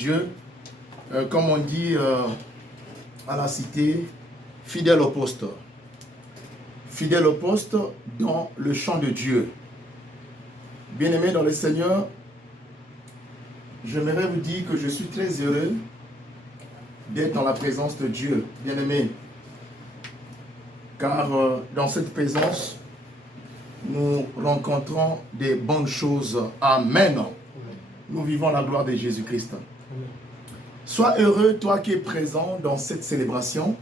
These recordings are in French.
Dieu, comme on dit à la cité, fidèle au poste. Fidèle au poste dans le champ de Dieu. Bien-aimés dans le Seigneur, j'aimerais vous dire que je suis très heureux d'être dans la présence de Dieu, bien-aimés. Car dans cette présence, nous rencontrons des bonnes choses. Amen. Nous vivons la gloire de Jésus-Christ. Sois heureux, toi qui es présent dans cette célébration.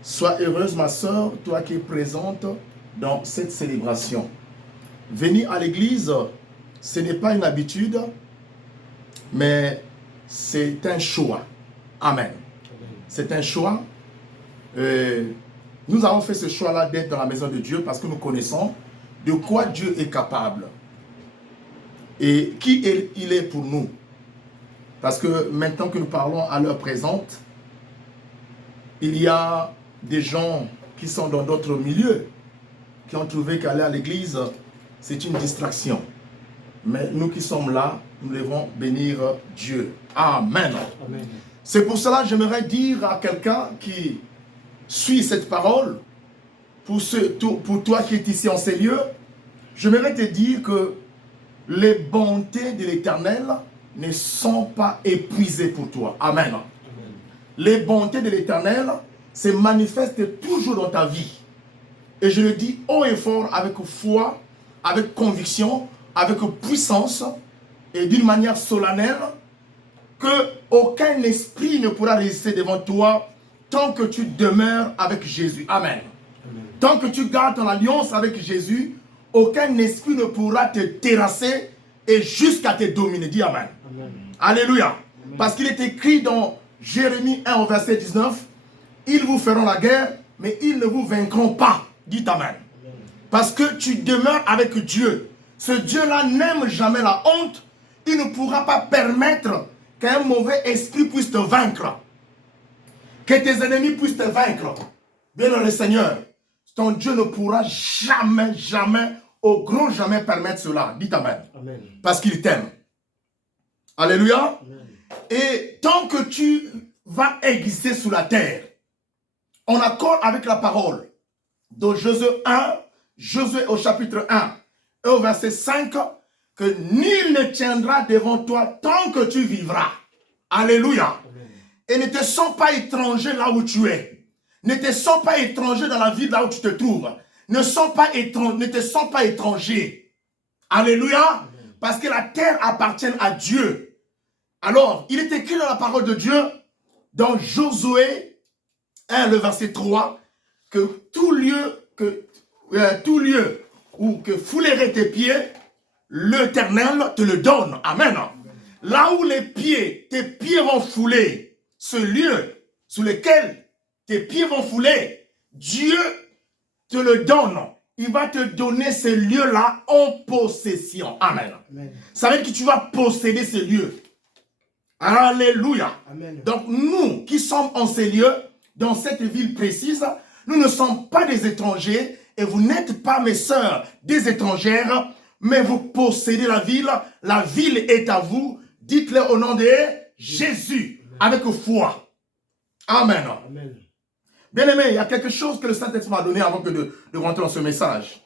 Sois heureuse, ma soeur, toi qui es présente dans cette célébration. Venir à l'église, ce n'est pas une habitude, mais c'est un choix. Amen. C'est un choix. Nous avons fait ce choix-là d'être dans la maison de Dieu parce que nous connaissons de quoi Dieu est capable et qui il est pour nous. Parce que maintenant que nous parlons à l'heure présente, il y a des gens qui sont dans d'autres milieux, qui ont trouvé qu'aller à l'église, c'est une distraction. Mais nous qui sommes là, nous devons bénir Dieu. Amen. Amen. C'est pour cela que j'aimerais dire à quelqu'un qui suit cette parole, pour toi qui es ici en ces lieux, j'aimerais te dire que les bontés de l'Éternel ne sont pas épuisées pour toi. Amen. Amen. Les bontés de l'Éternel se manifestent toujours dans ta vie. Et je le dis haut et fort avec foi, avec conviction, avec puissance et d'une manière solennelle, que aucun esprit ne pourra résister devant toi tant que tu demeures avec Jésus. Amen. Amen. Tant que tu gardes ton alliance avec Jésus, aucun esprit ne pourra te terrasser et jusqu'à te dominer. Dis Amen. Amen. Alléluia. Amen. Parce qu'il est écrit dans Jérémie 1 au verset 19, ils vous feront la guerre, mais ils ne vous vaincront pas. Dis Amen. Amen. Parce que tu demeures avec Dieu. Ce Dieu-là n'aime jamais la honte. Il ne pourra pas permettre qu'un mauvais esprit puisse te vaincre. Que tes ennemis puissent te vaincre. Bien dans le Seigneur, ton Dieu ne pourra jamais, jamais, au grand jamais permettre cela. Dis Amen. Amen. Parce qu'il t'aime. Alléluia. Amen. Et tant que tu vas exister sous la terre, en accord avec la parole de Josué 1, Josué au chapitre 1 et au verset 5, que nul ne tiendra devant toi tant que tu vivras. Alléluia. Amen. Et ne te sens pas étranger là où tu es. Ne te sens pas étranger dans la ville là où tu te trouves. Ne te sens pas étranger. Alléluia. Amen. Parce que la terre appartient à Dieu. Alors, il est écrit dans la parole de Dieu, dans Josué 1, le verset 3, que tout lieu où que fouleraient tes pieds, l'Éternel te le donne. Amen. Amen. Là où tes pieds vont fouler, ce lieu sous lequel tes pieds vont fouler, Dieu te le donne. Il va te donner ce lieu-là en possession. Amen. Amen. Ça veut dire que tu vas posséder ce lieu. Alléluia. Amen. Donc nous qui sommes en ces lieux, dans cette ville précise, nous ne sommes pas des étrangers et vous n'êtes pas, mes sœurs, des étrangères, mais vous possédez la ville est à vous. Dites-le au nom de Jésus, avec foi. Amen. Amen. Bien-aimé, il y a quelque chose que le Saint-Esprit m'a donné avant de rentrer dans ce message.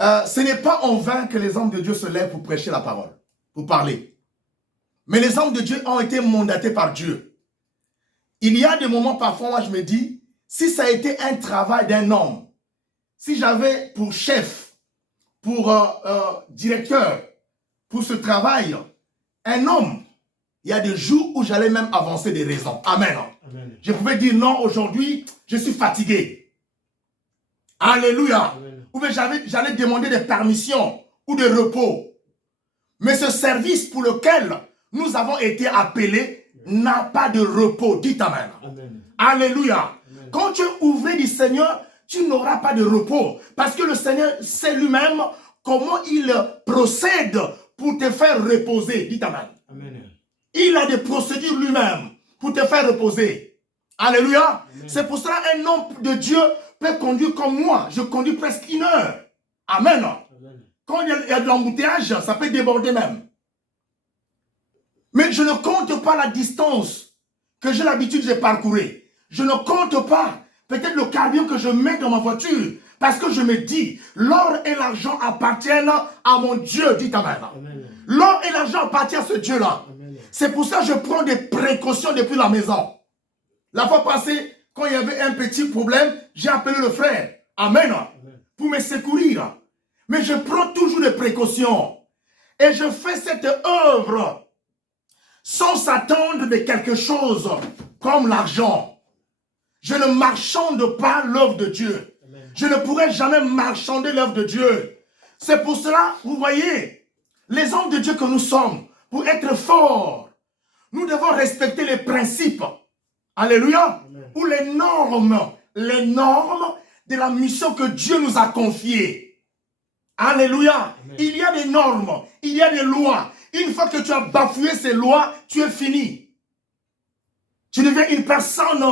Ce n'est pas en vain que les hommes de Dieu se lèvent pour prêcher la parole, pour parler. Mais les hommes de Dieu ont été mandatés par Dieu. Il y a des moments, parfois, moi je me dis, si ça a été un travail d'un homme, si j'avais pour chef, pour directeur, pour ce travail, un homme, il y a des jours où j'allais même avancer des raisons. Amen. Amen. Je pouvais dire non, aujourd'hui, je suis fatigué. Alléluia. Amen. Ou bien j'allais demander des permissions ou de repos. Mais ce service pour lequel nous avons été appelés n'a pas de repos. Dites Amen. Amen. Alléluia. Amen. Quand tu es ouvrier du Seigneur, tu n'auras pas de repos. Parce que le Seigneur sait lui-même comment il procède pour te faire reposer. Dites Amen. Amen. Il a des procédures lui-même pour te faire reposer. Alléluia. C'est pour cela qu'un homme de Dieu peut conduire comme moi. Je conduis presque 1 heure. Amen. Amen. Quand il y a de l'embouteillage, ça peut déborder même. Mais je ne compte pas la distance que j'ai l'habitude de parcourir. Je ne compte pas peut-être le carburant que je mets dans ma voiture. Parce que je me dis, l'or et l'argent appartiennent à mon Dieu, dit Amen. L'or et l'argent appartiennent à ce Dieu-là. C'est pour ça que je prends des précautions depuis la maison. La fois passée, quand il y avait un petit problème, j'ai appelé le frère. Amen. Pour me secourir. Mais je prends toujours des précautions. Et je fais cette œuvre sans s'attendre de quelque chose comme l'argent. Je ne marchande pas l'œuvre de Dieu. Je ne pourrai jamais marchander l'œuvre de Dieu. C'est pour cela, vous voyez, les hommes de Dieu que nous sommes, pour être forts, nous devons respecter les principes. Alléluia. Ou les normes de la mission que Dieu nous a confiée. Alléluia. Amen. Il y a des normes, il y a des lois. Une fois que tu as bafoué ces lois, tu es fini. Tu deviens une personne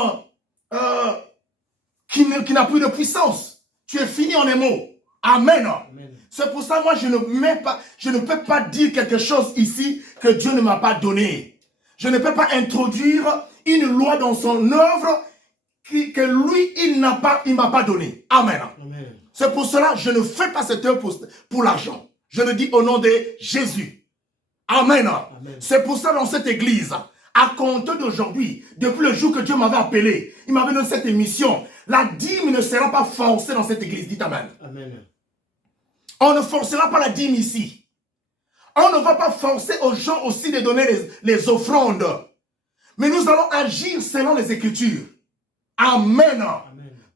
qui n'a plus de puissance. Tu es fini en un mot. Amen. C'est pour ça que moi, je ne peux pas dire quelque chose ici que Dieu ne m'a pas donné. Je ne peux pas introduire une loi dans son œuvre que lui, il ne m'a pas donné. Amen. C'est pour cela que je ne fais pas cette œuvre pour l'argent. Je le dis au nom de Jésus. Amen. C'est pour ça dans cette église, à compter d'aujourd'hui, depuis le jour que Dieu m'avait appelé, il m'avait donné cette émission, la dîme ne sera pas forcée dans cette église. Dites Amen. On ne forcera pas la dîme ici. On ne va pas forcer aux gens aussi de donner les offrandes. Mais nous allons agir selon les Écritures. Amen.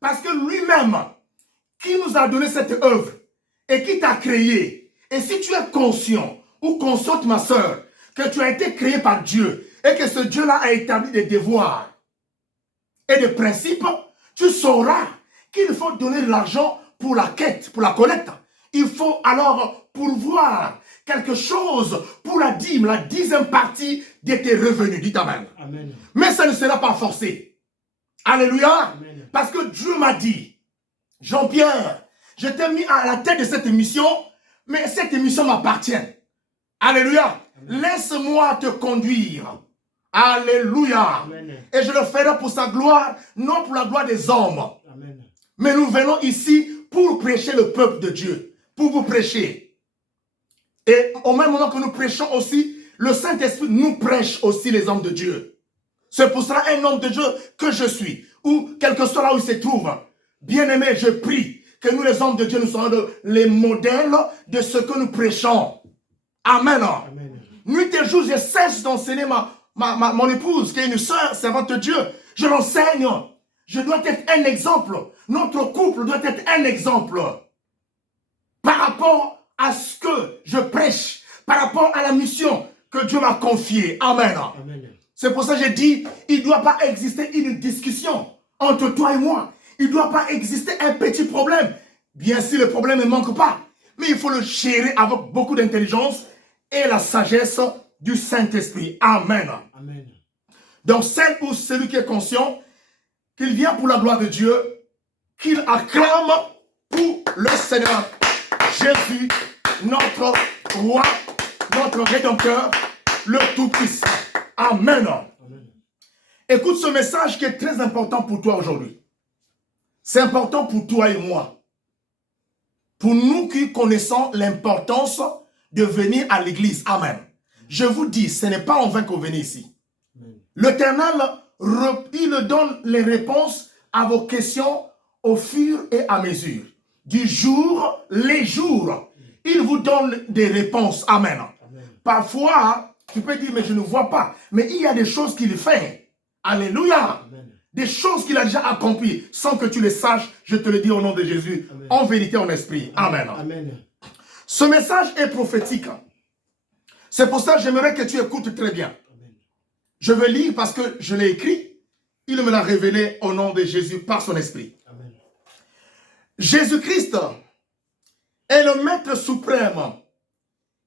Parce que lui-même, qui nous a donné cette œuvre et qui t'a créé, et si tu es conscient ou consciente, ma soeur, que tu as été créé par Dieu et que ce Dieu-là a établi des devoirs et des principes, tu sauras qu'il faut donner de l'argent pour la quête, pour la collecte. Il faut alors pourvoir quelque chose pour la dîme, la 10e partie de tes revenus. Dites Amen. Mais ça ne sera pas forcé. Alléluia. Amen. Parce que Dieu m'a dit, Jean-Pierre, je t'ai mis à la tête de cette émission, mais cette émission m'appartient. Alléluia. Laisse-moi te conduire. Alléluia. Amen. Et je le ferai pour sa gloire, non pour la gloire des hommes. Amen. Mais nous venons ici pour prêcher le peuple de Dieu. Pour vous prêcher. Et au même moment que nous prêchons aussi, le Saint-Esprit nous prêche aussi les hommes de Dieu. C'est pour cela un homme de Dieu que je suis, ou quel que soit là où il se trouve. Bien-aimé, je prie que nous les hommes de Dieu, nous soyons les modèles de ce que nous prêchons. Amen. Amen. Nuit et jour, je cesse d'enseigner mon épouse, qui est une sœur servante de Dieu. Je l'enseigne. Je dois être un exemple. Notre couple doit être un exemple. Par rapport à ce que je prêche, par rapport à la mission que Dieu m'a confiée. Amen. Amen. C'est pour ça que j'ai dit, il ne doit pas exister une discussion entre toi et moi. Il ne doit pas exister un petit problème. Bien sûr, le problème ne manque pas. Mais il faut le gérer avec beaucoup d'intelligence et la sagesse du Saint-Esprit. Amen. Amen. Donc, celle ou celui qui est conscient qu'il vient pour la gloire de Dieu, qu'il acclame pour le Seigneur Jésus, notre roi, notre rédempteur, le Tout-Puissant. Amen. Amen. Écoute ce message qui est très important pour toi aujourd'hui. C'est important pour toi et moi. Pour nous qui connaissons l'importance de venir à l'église. Amen. Je vous dis, ce n'est pas en vain que vous venez ici. L'Éternel, il donne les réponses à vos questions au fur et à mesure. Du jour, les jours, il vous donne des réponses. Amen. Amen. Parfois, tu peux dire, mais je ne vois pas. Mais il y a des choses qu'il fait. Alléluia. Amen. Des choses qu'il a déjà accomplies. Sans que tu les saches, je te le dis au nom de Jésus. Amen. En vérité, en esprit. Amen. Amen. Ce message est prophétique. C'est pour ça que j'aimerais que tu écoutes très bien. Amen. Je vais lire parce que je l'ai écrit. Il me l'a révélé au nom de Jésus par son esprit. Amen. Jésus-Christ est le Maître suprême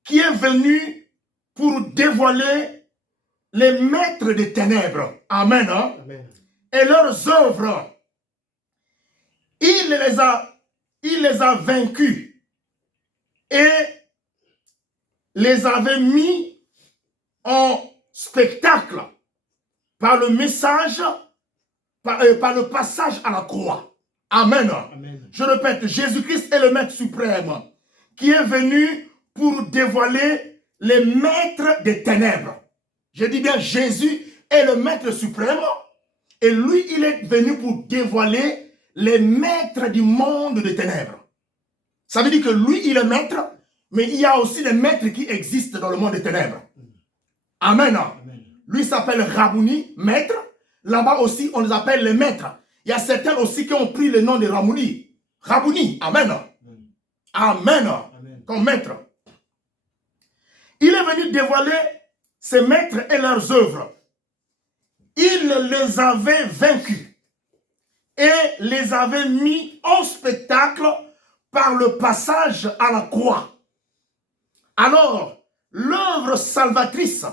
qui est venu pour dévoiler les maîtres des ténèbres. Amen. Hein? Amen. Et leurs œuvres. Il les a vaincus et les avait mis en spectacle par le message, par le passage à la croix. Amen. Amen. Je répète, Jésus-Christ est le Maître suprême qui est venu pour dévoiler les maîtres des ténèbres. Je dis bien, Jésus est le Maître suprême et lui, il est venu pour dévoiler les maîtres du monde des ténèbres. Ça veut dire que lui, il est maître, mais il y a aussi des maîtres qui existent dans le monde des ténèbres. Amen. Amen. Lui s'appelle Rabouni, maître. Là-bas aussi, on les appelle les maîtres. Il y a certains aussi qui ont pris le nom de Rabouni. Rabouni, amen. Amen. Amen. Comme maître. Il est venu dévoiler ses maîtres et leurs œuvres. Il les avait vaincus et les avait mis en spectacle par le passage à la croix. Alors, l'œuvre salvatrice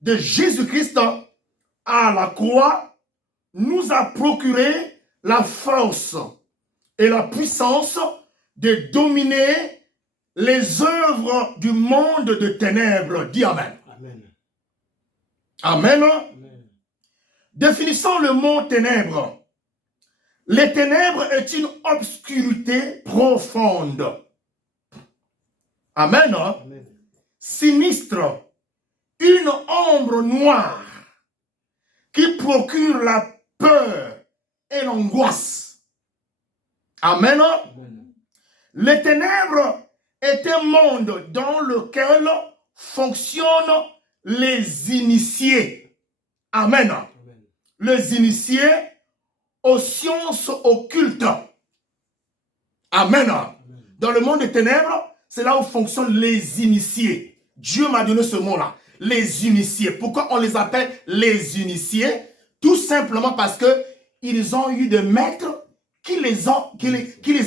de Jésus-Christ à la croix nous a procuré la force et la puissance de dominer les œuvres du monde de ténèbres. Dis Amen. Amen. Amen. Amen. Définissons le mot ténèbres. Les ténèbres est une obscurité profonde. Amen. Amen. Sinistre. Une ombre noire qui procure la peur et l'angoisse. Amen. Amen. Les ténèbres est un monde dans lequel fonctionnent les initiés. Amen. Amen. Les initiés aux sciences occultes. Amen. Amen. Dans le monde des ténèbres, c'est là où fonctionnent les initiés. Dieu m'a donné ce mot-là. Les initiés. Pourquoi on les appelle les initiés? Tout simplement parce que ils ont eu des maîtres qui les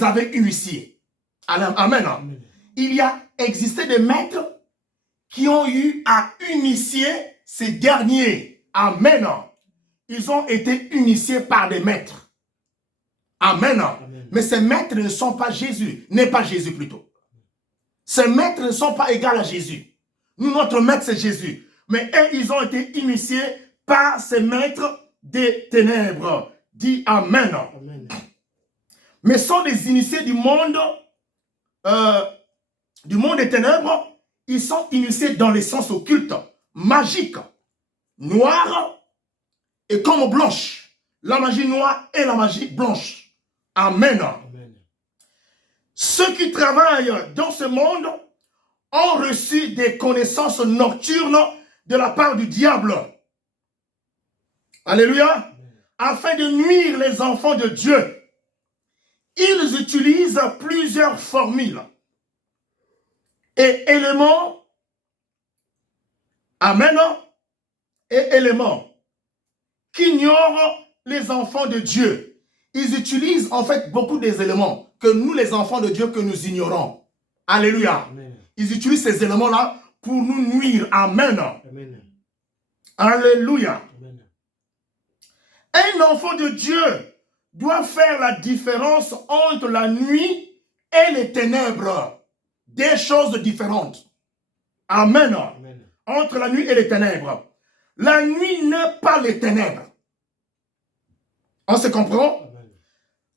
avaient initiés. Amen. Amen. Il y a existé des maîtres qui ont eu à initier ces derniers. Amen. Ils ont été initiés par des maîtres. Amen. Amen. Mais ces maîtres ne sont pas Jésus. N'est pas Jésus plutôt. Ces maîtres ne sont pas égaux à Jésus. Nous, notre maître, c'est Jésus. Mais eux, ils ont été initiés par ces maîtres des ténèbres. Dis Amen. Amen. Mais sont des initiés du monde des ténèbres. Ils sont initiés dans les sens occultes, magiques, noirs et comme blanches. La magie noire et la magie blanche. Amen. Amen. Ceux qui travaillent dans ce monde ont reçu des connaissances nocturnes de la part du diable. Alléluia. Amen. Afin de nuire les enfants de Dieu. Ils utilisent plusieurs formules et éléments. Amen. Et éléments qu'ignorent les enfants de Dieu. Ils utilisent en fait beaucoup des éléments que nous, les enfants de Dieu, que nous ignorons. Alléluia. Amen. Ils utilisent ces éléments-là pour nous nuire. Amen. Amen. Alléluia. Amen. Un enfant de Dieu doit faire la différence entre la nuit et les ténèbres. Des choses différentes. Amen. Amen. Entre la nuit et les ténèbres. La nuit n'est pas les ténèbres. On se comprend? Amen.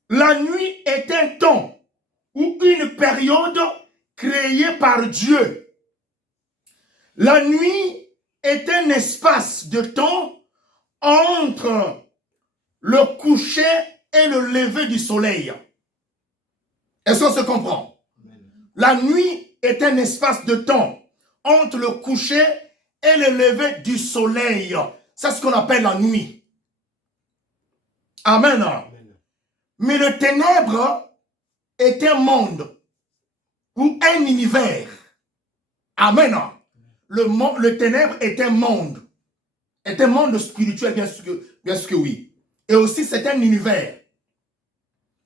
La nuit est un temps ou une période créée par Dieu. La nuit est un espace de temps entre le coucher et le lever du soleil. Est-ce qu'on se comprend? Amen. La nuit est un espace de temps entre le coucher et le lever du soleil. C'est ce qu'on appelle la nuit. Amen. Amen. Mais le ténèbre est un monde ou un univers. Amen. Le ténèbre est un monde. Est un monde spirituel, bien sûr que oui. Et aussi, c'est un univers.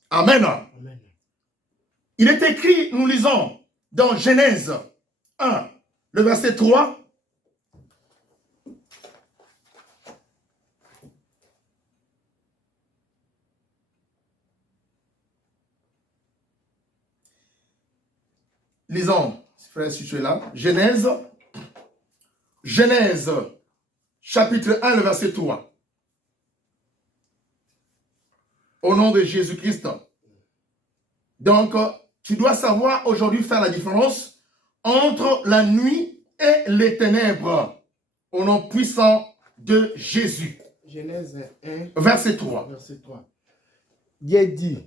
Amen. Amen. Il est écrit, nous lisons, dans Genèse 1, le verset 3. Lisons, frère, si tu es là. Genèse chapitre 1, le verset 3. Au nom de Jésus-Christ. Donc, tu dois savoir aujourd'hui faire la différence entre la nuit et les ténèbres. Au nom puissant de Jésus. Genèse 1, verset 3. Verset 3. Dieu dit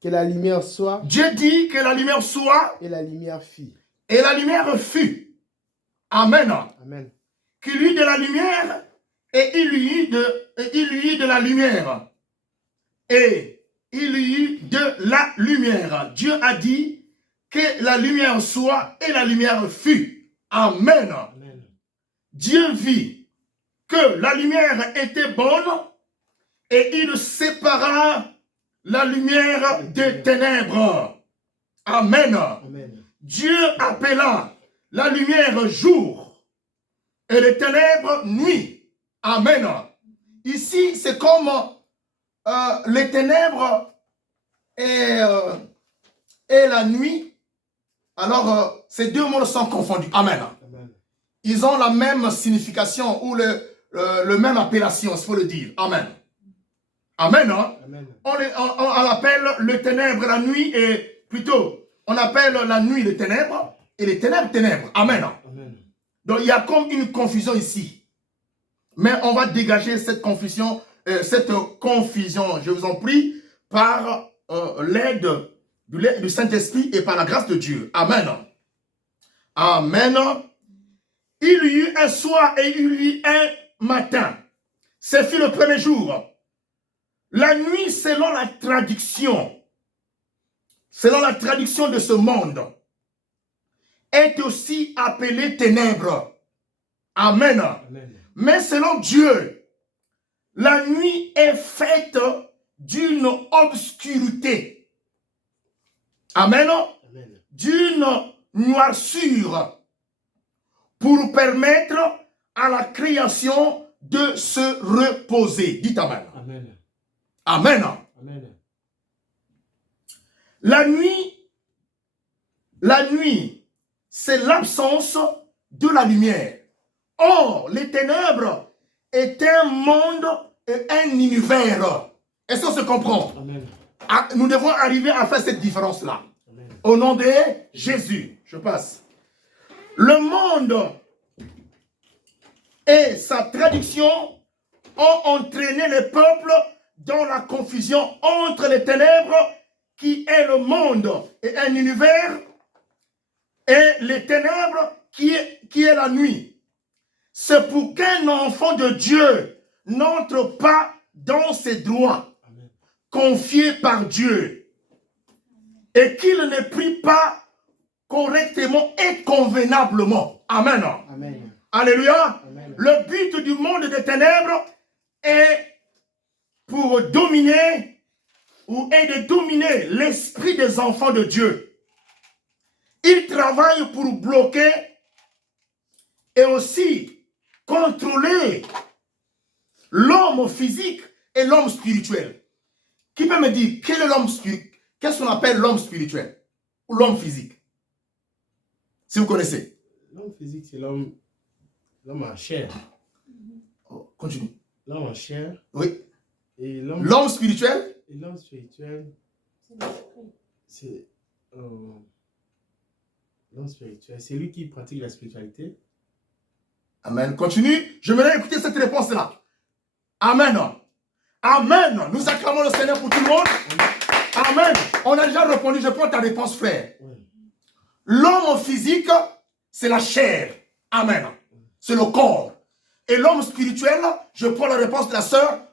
que la lumière soit. Dieu dit que la lumière soit. Et la lumière fut. Et la lumière fut. Amen. Amen. Qu'il y eut de la lumière et il y eut de la lumière. Et il y eut de la lumière. Dieu a dit que la lumière soit et la lumière fut. Amen. Amen. Dieu vit que la lumière était bonne et il sépara la lumière des ténèbres. Amen. Amen. Dieu appela la lumière jour et les ténèbres nuit. Amen. Ici, c'est comme les ténèbres et la nuit. Alors, ces deux mots sont confondus. Amen. Amen. Ils ont la même signification ou le même appellation, il faut le dire. Amen. Amen. Hein? Amen. On appelle le ténèbre la nuit et plutôt, on appelle la nuit les ténèbres et les ténèbres ténèbres. Amen. Amen. Donc, il y a comme une confusion ici. Mais on va dégager cette confusion, je vous en prie, par l'aide du Saint-Esprit et par la grâce de Dieu. Amen. Amen. Il y eut un soir et il y eut un matin. Ce fut le premier jour. La nuit, selon la traduction de ce monde, est aussi appelée ténèbres. Amen. Amen. Mais selon Dieu, la nuit est faite d'une obscurité. Amen. Amen. D'une noircure pour permettre à la création de se reposer. Dites Amen. Amen. Amen. Amen. La nuit, c'est l'absence de la lumière. Or, les ténèbres est un monde et un univers. Est-ce qu'on se comprend? Amen. Nous devons arriver à faire cette différence-là. Au nom de Jésus, je passe. Le monde et sa traduction ont entraîné les peuples dans la confusion entre les ténèbres, qui est le monde et un univers, et les ténèbres, qui est la nuit. C'est pour qu'un enfant de Dieu n'entre pas dans ses droits confiés par Dieu et qu'il ne prie pas correctement et convenablement. Amen. Amen. Alléluia. Amen. Le but du monde des ténèbres est pour dominer de dominer l'esprit des enfants de Dieu. Il travaille pour bloquer et aussi contrôler l'homme physique et l'homme spirituel. Qui peut me dire quel est l'homme spirituel? Qu'est-ce qu'on appelle l'homme spirituel ou l'homme physique? Si vous connaissez. L'homme physique, c'est l'homme en chair. Oh, continue. L'homme en chair. Oui. Et l'homme spirituel? Et l'homme spirituel, c'est l'homme spirituel. C'est lui qui pratique la spiritualité. Amen. Continue. Je voudrais écouter cette réponse-là. Amen. Amen. Nous acclamons le Seigneur pour tout le monde. Amen. On a déjà répondu. Je prends ta réponse, frère. Oui. L'homme physique, c'est la chair. Amen. C'est le corps. Et l'homme spirituel, je prends la réponse de la sœur.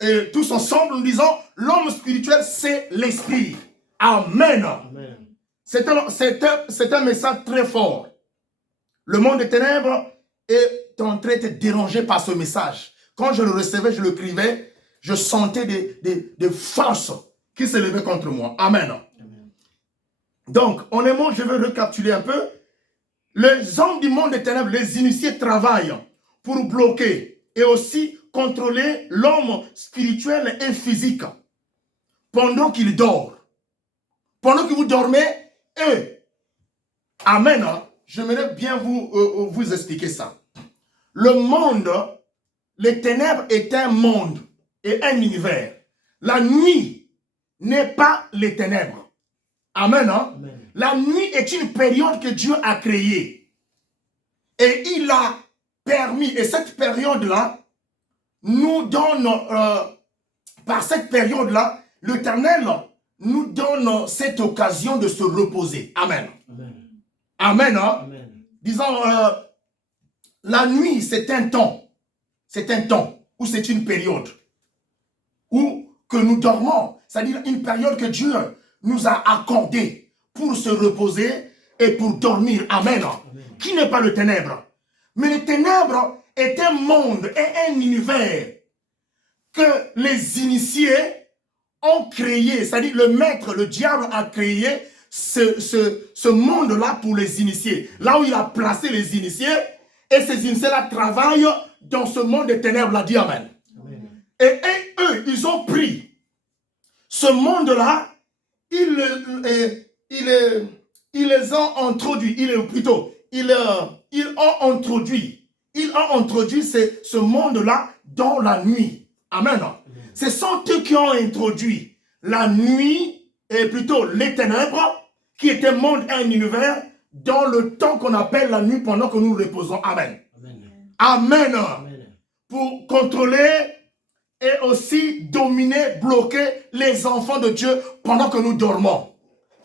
Et tous ensemble, nous disons, l'homme spirituel, c'est l'esprit. Amen. Amen. C'est un message très fort. Le monde des ténèbres est en train de déranger par ce message. Quand je le recevais, je l'écrivais, je sentais des forces qui se levaient contre moi. Amen. Amen. Donc, honnêtement, je vais récapituler un peu. Les hommes du monde des ténèbres, les initiés, travaillent pour bloquer et aussi contrôler l'homme spirituel et physique pendant qu'il dort. Pendant que vous dormez, Amen, j'aimerais bien vous expliquer ça. Le monde les ténèbres est un monde et un univers. La nuit n'est pas les ténèbres. Amen. Hein? Amen. La nuit est une période que Dieu a créée. Et il a permis, et cette période-là nous donne, par cette période-là, l'Éternel nous donne cette occasion de se reposer. Amen. Amen. Amen. Hein? Amen. Disons, la nuit, c'est un temps. C'est un temps, ou c'est une période, où que nous dormons. C'est-à-dire une période que Dieu nous a accordée pour se reposer et pour dormir. Amen. Amen. Qui n'est pas le ténèbre? Mais le ténèbre est un monde et un univers que les initiés ont créé. C'est-à-dire le maître, le diable a créé ce monde-là pour les initiés. Là où il a placé les initiés, et ces initiés-là travaillent dans ce monde des ténèbres-là. Dis Amen. Amen. Et eux, ils ont pris ce monde-là, ils les ont introduits, ils ont introduit ce monde-là dans la nuit. Amen. Ce sont eux qui ont introduit la nuit, et plutôt les ténèbres, qui étaient monde et un univers, dans le temps qu'on appelle la nuit pendant que nous reposons. Amen. Amen. Amen. Amen. Pour contrôler et aussi dominer, bloquer les enfants de Dieu pendant que nous dormons.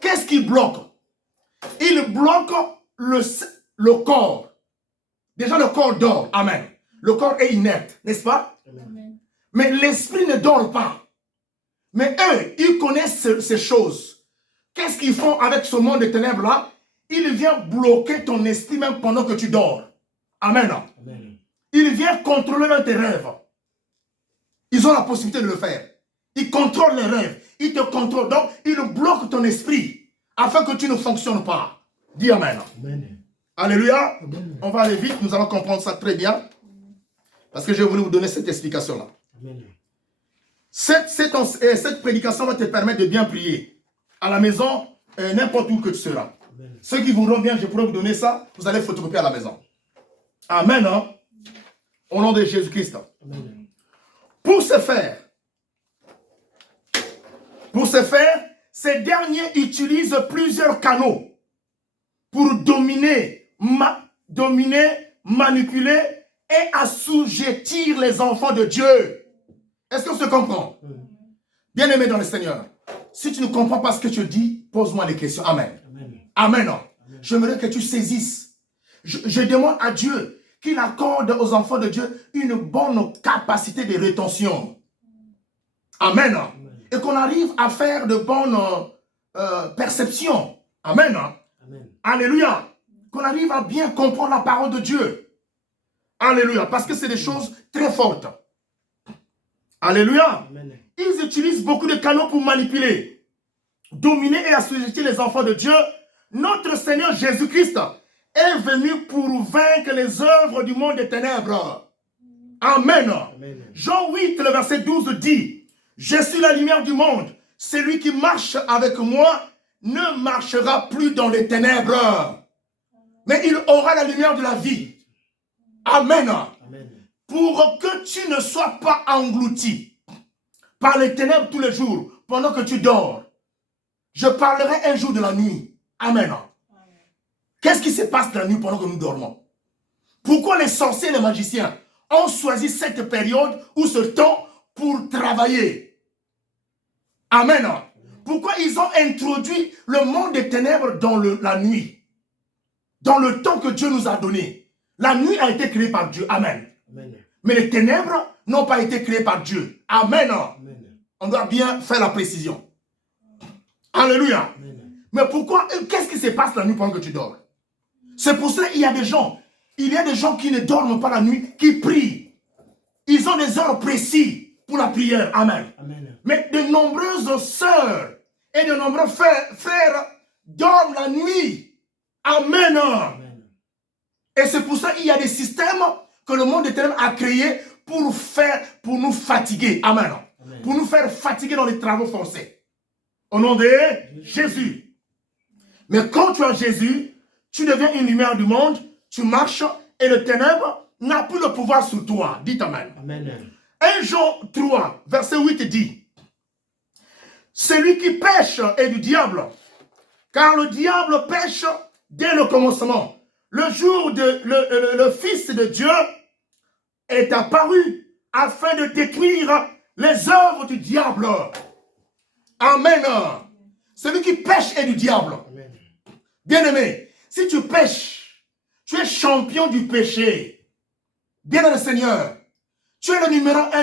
Qu'est-ce qui bloque? Il bloque le corps. Déjà, le corps dort. Amen. Le corps est inerte, n'est-ce pas? Amen. Mais l'esprit ne dort pas. Mais eux, ils connaissent ces choses. Qu'est-ce qu'ils font avec ce monde de ténèbres-là? Il vient bloquer ton esprit même pendant que tu dors. Amen. Amen. Il vient contrôler même tes rêves. Ils ont la possibilité de le faire. Ils contrôlent les rêves. Ils te contrôlent. Donc, ils bloquent ton esprit afin que tu ne fonctionnes pas. Dis Amen. Amen. Alléluia. Amen. On va aller vite. Nous allons comprendre ça très bien. Parce que je voulais vous donner cette explication-là. Amen. Cette prédication va te permettre de bien prier. À la maison, n'importe où que tu seras. Amen. Ceux qui vous rendent bien, je pourrais vous donner ça. Vous allez photocopier à la maison. Amen. Hein? Au nom de Jésus-Christ. Amen. Pour ce faire, ces derniers utilisent plusieurs canaux pour dominer, manipuler et assujettir les enfants de Dieu. Est-ce qu'on se comprend? Bien-aimé dans le Seigneur, si tu ne comprends pas ce que je dis, pose-moi des questions. Amen. Amen. Amen. J'aimerais que tu saisisses. Je demande à Dieu qu'il accorde aux enfants de Dieu une bonne capacité de rétention. Amen. Et qu'on arrive à faire de bonnes perceptions. Amen. Amen. Alléluia. Qu'on arrive à bien comprendre la parole de Dieu. Alléluia. Parce que c'est des choses très fortes. Alléluia. Amen. Ils utilisent beaucoup de canaux pour manipuler, dominer et assujettir les enfants de Dieu. Notre Seigneur Jésus-Christ est venu pour vaincre les œuvres du monde des ténèbres. Amen. Amen. Jean 8, le verset 12 dit, « Je suis la lumière du monde. Celui qui marche avec moi ne marchera plus dans les ténèbres, mais il aura la lumière de la vie. » Amen. Amen. Pour que tu ne sois pas englouti par les ténèbres tous les jours, pendant que tu dors. Je parlerai un jour de la nuit. Amen. Qu'est-ce qui se passe la nuit pendant que nous dormons? Pourquoi les sorciers et les magiciens ont choisi cette période ou ce temps pour travailler? Amen. Pourquoi ils ont introduit le monde des ténèbres dans la nuit? Dans le temps que Dieu nous a donné. La nuit a été créée par Dieu. Amen. Amen. Mais les ténèbres n'ont pas été créées par Dieu. Amen. Amen. On doit bien faire la précision. Alléluia. Amen. Mais pourquoi? Qu'est-ce qui se passe la nuit pendant que tu dors? C'est pour cela qu'il y a des gens. Il y a des gens qui ne dorment pas la nuit, qui prient. Ils ont des heures précises pour la prière. Amen. Amen. Mais de nombreuses sœurs et de nombreux frères dorment la nuit. Amen. Amen. Et c'est pour ça qu'il y a des systèmes que le monde des ténèbres a créés pour nous fatiguer. Amen. Amen. Pour nous faire fatiguer dans les travaux forcés. Au nom de Jésus. Mais quand tu as Jésus, tu deviens une lumière du monde, tu marches et les ténèbres n'a plus le pouvoir sur toi. Dites Amen. Amen. 1 Jean 3, verset 8 dit, celui qui pêche est du diable, car le diable pêche dès le commencement. Le jour de le Fils de Dieu est apparu afin de détruire les œuvres du diable. Amen. Celui qui pêche est du diable. Amen. Bien-aimé, si tu pêches, tu es champion du péché. Bien-aimé Seigneur, tu es le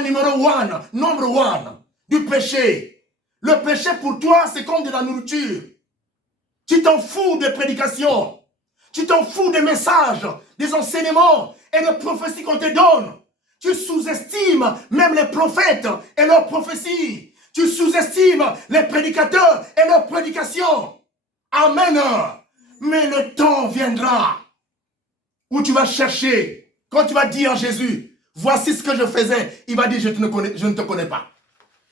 numéro 1, number one du péché. Le péché pour toi, c'est comme de la nourriture. Tu t'en fous des prédications. Tu t'en fous des messages, des enseignements et des prophéties qu'on te donne. Tu sous-estimes même les prophètes et leurs prophéties. Tu sous-estimes les prédicateurs et leurs prédications. Amen. Mais le temps viendra où tu vas chercher, quand tu vas dire à Jésus, voici ce que je faisais, il va dire, je ne te connais pas.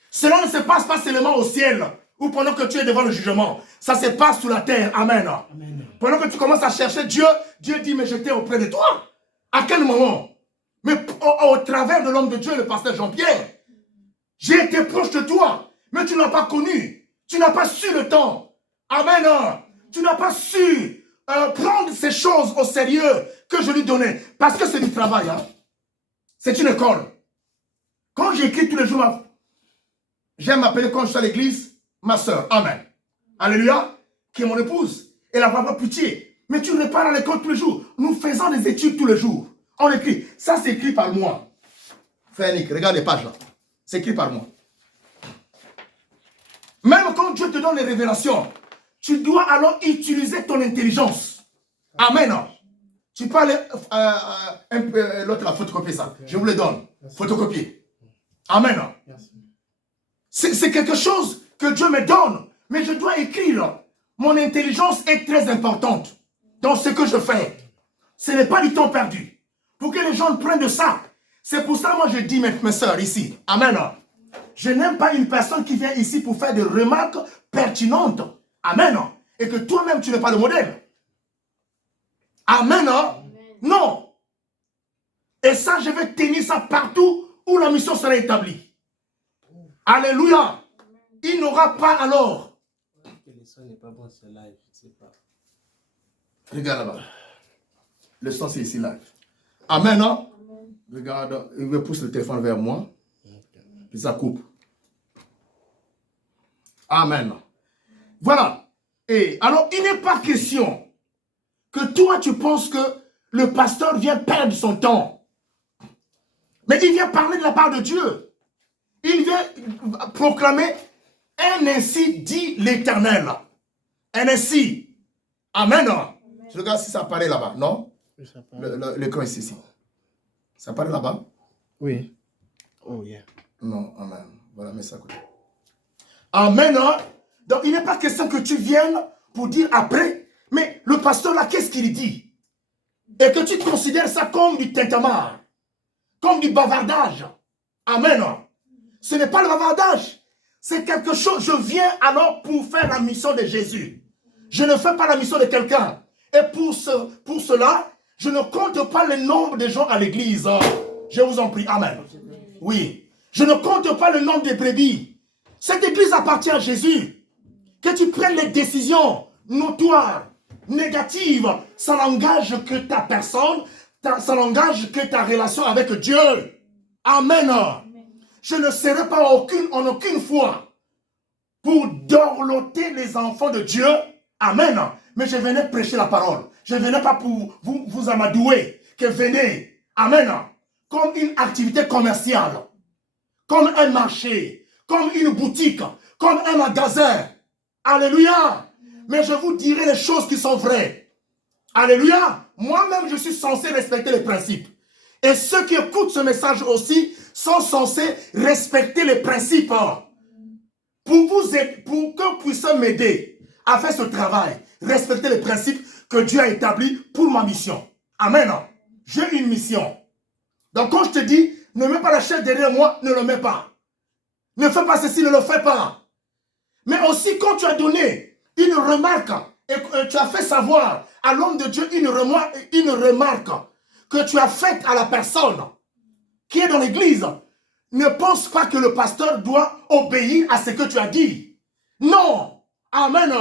Cela ne se passe pas seulement au ciel, ou pendant que tu es devant le jugement. Ça se passe sous la terre. Amen. Amen. Pendant que tu commences à chercher Dieu, Dieu dit, mais j'étais auprès de toi. À quel moment? Mais au travers de l'homme de Dieu, le pasteur Jean-Pierre, j'ai été proche de toi, mais tu n'as pas connu. Tu n'as pas su le temps. Amen. Tu n'as pas su prendre ces choses au sérieux que je lui donnais. Parce que c'est du travail. Hein. C'est une école. Quand j'écris tous les jours, j'aime m'appeler quand je suis à l'église, ma soeur. Amen. Alléluia. Qui est mon épouse. Elle n'a pas pitié. Mais tu repars à l'école tous les jours. Nous faisons des études tous les jours. On écrit. Ça, c'est écrit par moi. Frère Nick, regarde les pages là. C'est écrit par moi. Même quand Dieu te donne les révélations, tu dois alors utiliser ton intelligence. Amen. Tu peux aller l'autre la photocopier ça. Je vous le donne. Photocopier. Amen. C'est quelque chose que Dieu me donne. Mais je dois écrire. Mon intelligence est très importante dans ce que je fais. Ce n'est pas du temps perdu. Pour que les gens prennent de ça. C'est pour ça que moi je dis mes soeurs ici. Amen. Je n'aime pas une personne qui vient ici pour faire des remarques pertinentes. Amen. Et que toi-même tu n'es pas le modèle. Amen. Non. Et ça, je vais tenir ça partout où la mission sera établie. Alléluia. Il n'aura pas alors. Le son n'est pas bon sur live, je sais pas. Regarde là-bas. Le son c'est ici live. Amen. Hein? Regarde, il veut pousser le téléphone vers moi. Puis ça coupe. Amen. Voilà. Et alors, il n'est pas question que toi, tu penses que le pasteur vient perdre son temps. Mais il vient parler de la part de Dieu. Il vient proclamer un ainsi dit l'Éternel. Un ainsi. Amen. Je regarde si ça apparaît là-bas, non? L'écran est ici. Ça apparaît là-bas? Oui. Oh yeah. Non, amen. Voilà, mets ça à côté. Amen. Donc, il n'est pas question que tu viennes pour dire après, mais le pasteur là, qu'est-ce qu'il dit? Et que tu considères ça comme du tintamarre, comme du bavardage. Amen. Ce n'est pas le bavardage. C'est quelque chose, je viens alors pour faire la mission de Jésus. Je ne fais pas la mission de quelqu'un. Et pour cela, je ne compte pas le nombre de gens à l'église. Je vous en prie. Amen. Oui. Je ne compte pas le nombre de brebis. Cette église appartient à Jésus. Que tu prennes les décisions notoires, négatives, ça n'engage que ta personne, ça n'engage que ta relation avec Dieu. Amen. Je ne serai pas en aucune fois pour dorloter les enfants de Dieu. Amen. Mais je venais prêcher la parole. Je ne venais pas pour vous amadouer. Que venez. Amen. Comme une activité commerciale. Comme un marché. Comme une boutique. Comme un magasin. Alléluia. Mais je vous dirai les choses qui sont vraies. Alléluia. Moi-même, je suis censé respecter les principes. Et ceux qui écoutent ce message aussi sont censés respecter les principes. Pour que vous puissiez m'aider à faire ce travail, respecter les principes que Dieu a établis pour ma mission. Amen. J'ai une mission. Donc quand je te dis, ne mets pas la chaise derrière moi, ne le mets pas. Ne fais pas ceci, ne le fais pas. Mais aussi quand tu as donné une remarque et que tu as fait savoir à l'homme de Dieu une remarque que tu as faite à la personne qui est dans l'église, ne pense pas que le pasteur doit obéir à ce que tu as dit. Non. Amen.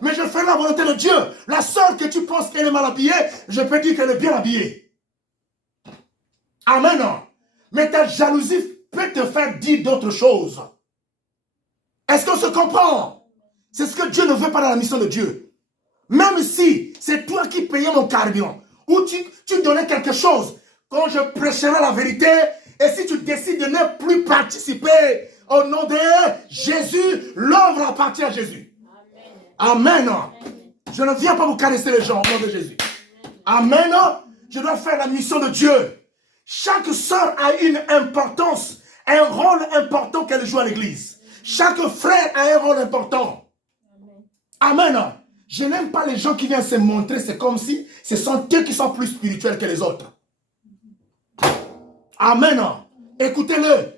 Mais je fais la volonté de Dieu. La sœur que tu penses qu'elle est mal habillée, je peux dire qu'elle est bien habillée. Amen. Mais ta jalousie peut te faire dire d'autres choses. Est-ce qu'on se comprend? C'est ce que Dieu ne veut pas dans la mission de Dieu. Même si c'est toi qui payais mon carburant, ou tu donnais quelque chose, quand je prêcherai la vérité, et si tu décides de ne plus participer, au nom de Jésus, l'œuvre appartient à Jésus. Amen. Amen. Je ne viens pas vous caresser les gens au nom de Jésus. Amen. Je dois faire la mission de Dieu. Chaque sœur a une importance, un rôle important qu'elle joue à l'église. Chaque frère a un rôle important. Amen. Je n'aime pas les gens qui viennent se montrer, c'est comme si ce sont eux qui sont plus spirituels que les autres. Amen. Écoutez-le.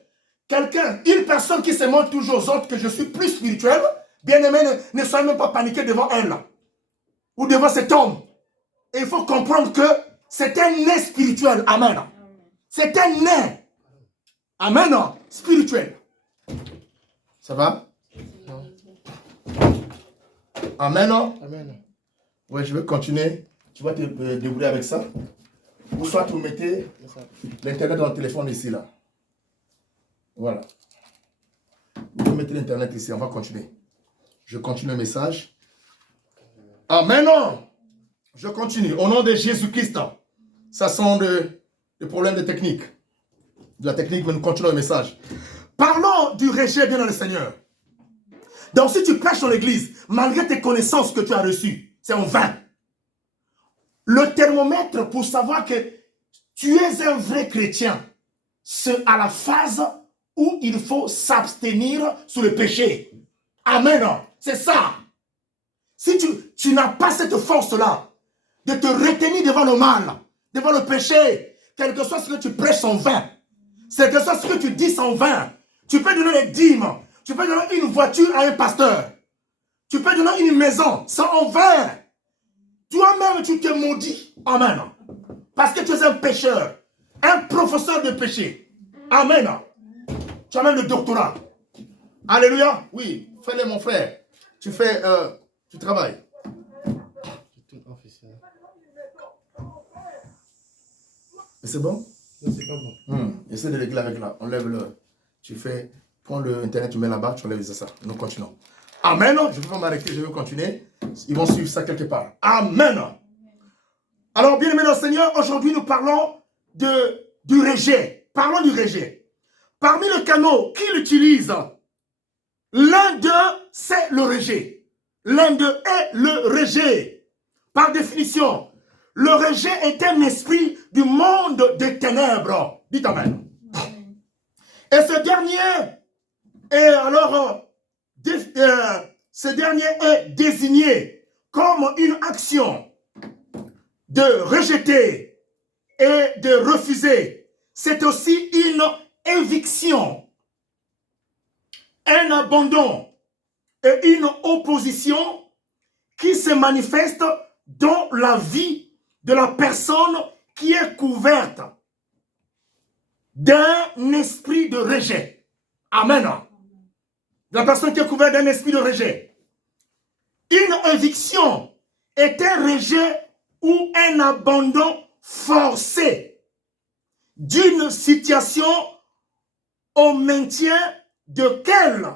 Une personne qui se montre toujours aux autres que je suis plus spirituel, bien aimé, ne soyez même pas paniqué devant elle ou devant cet homme. Et il faut comprendre que c'est un nez spirituel. Amen. C'est un nez. Amen. Spirituel. Ça va? Amen. Amen. Oui, je vais continuer. Tu vas te débrouiller avec ça. Ou soit vous mettez l'internet dans le téléphone ici, là. Voilà. Vous mettez l'internet ici, on va continuer. Je continue le message. Amen. Je continue. Au nom de Jésus-Christ. Ça sont des problèmes de technique. De la technique, mais nous continuons le message. Parlons du rejet bien dans le Seigneur. Donc si tu prêches dans l'église, malgré tes connaissances que tu as reçues, c'est en vain. Le thermomètre pour savoir que tu es un vrai chrétien, c'est à la phase où il faut s'abstenir sur le péché. Amen. C'est ça. Si tu n'as pas cette force-là de te retenir devant le mal, devant le péché, quel que soit ce que tu prêches en vain, quel que soit ce que tu dis en vain, tu peux donner les dîmes, tu peux donner une voiture à un pasteur, tu peux donner une maison, c'est en vain. Toi-même, tu te maudis. Amen. Parce que tu es un pécheur, un professeur de péché. Amen. Tu as même le doctorat. Alléluia. Oui, fais-le mon frère. Tu travailles. Mais c'est bon? Non, c'est pas bon. Essaie de régler avec là. Enlève-le. Prends le internet, tu mets là-bas, tu enlèves ça. Nous continuons. Amen. Je ne vais pas m'arrêter, je vais continuer. Ils vont suivre ça quelque part. Amen. Alors, bien aimés dans le Seigneur, aujourd'hui nous parlons du rejet. Parlons du rejet. Parmi les canaux qu'il utilise, l'un d'eux, c'est le rejet. L'un d'eux est le rejet. Par définition, le rejet est un esprit du monde des ténèbres. Dites Amen. Et ce dernier est désigné comme une action de rejeter et de refuser. C'est aussi une éviction, un abandon et une opposition qui se manifeste dans la vie de la personne qui est couverte d'un esprit de rejet. Amen. La personne qui est couverte d'un esprit de rejet. Une éviction est un rejet ou un abandon forcé d'une situation au maintien de laquelle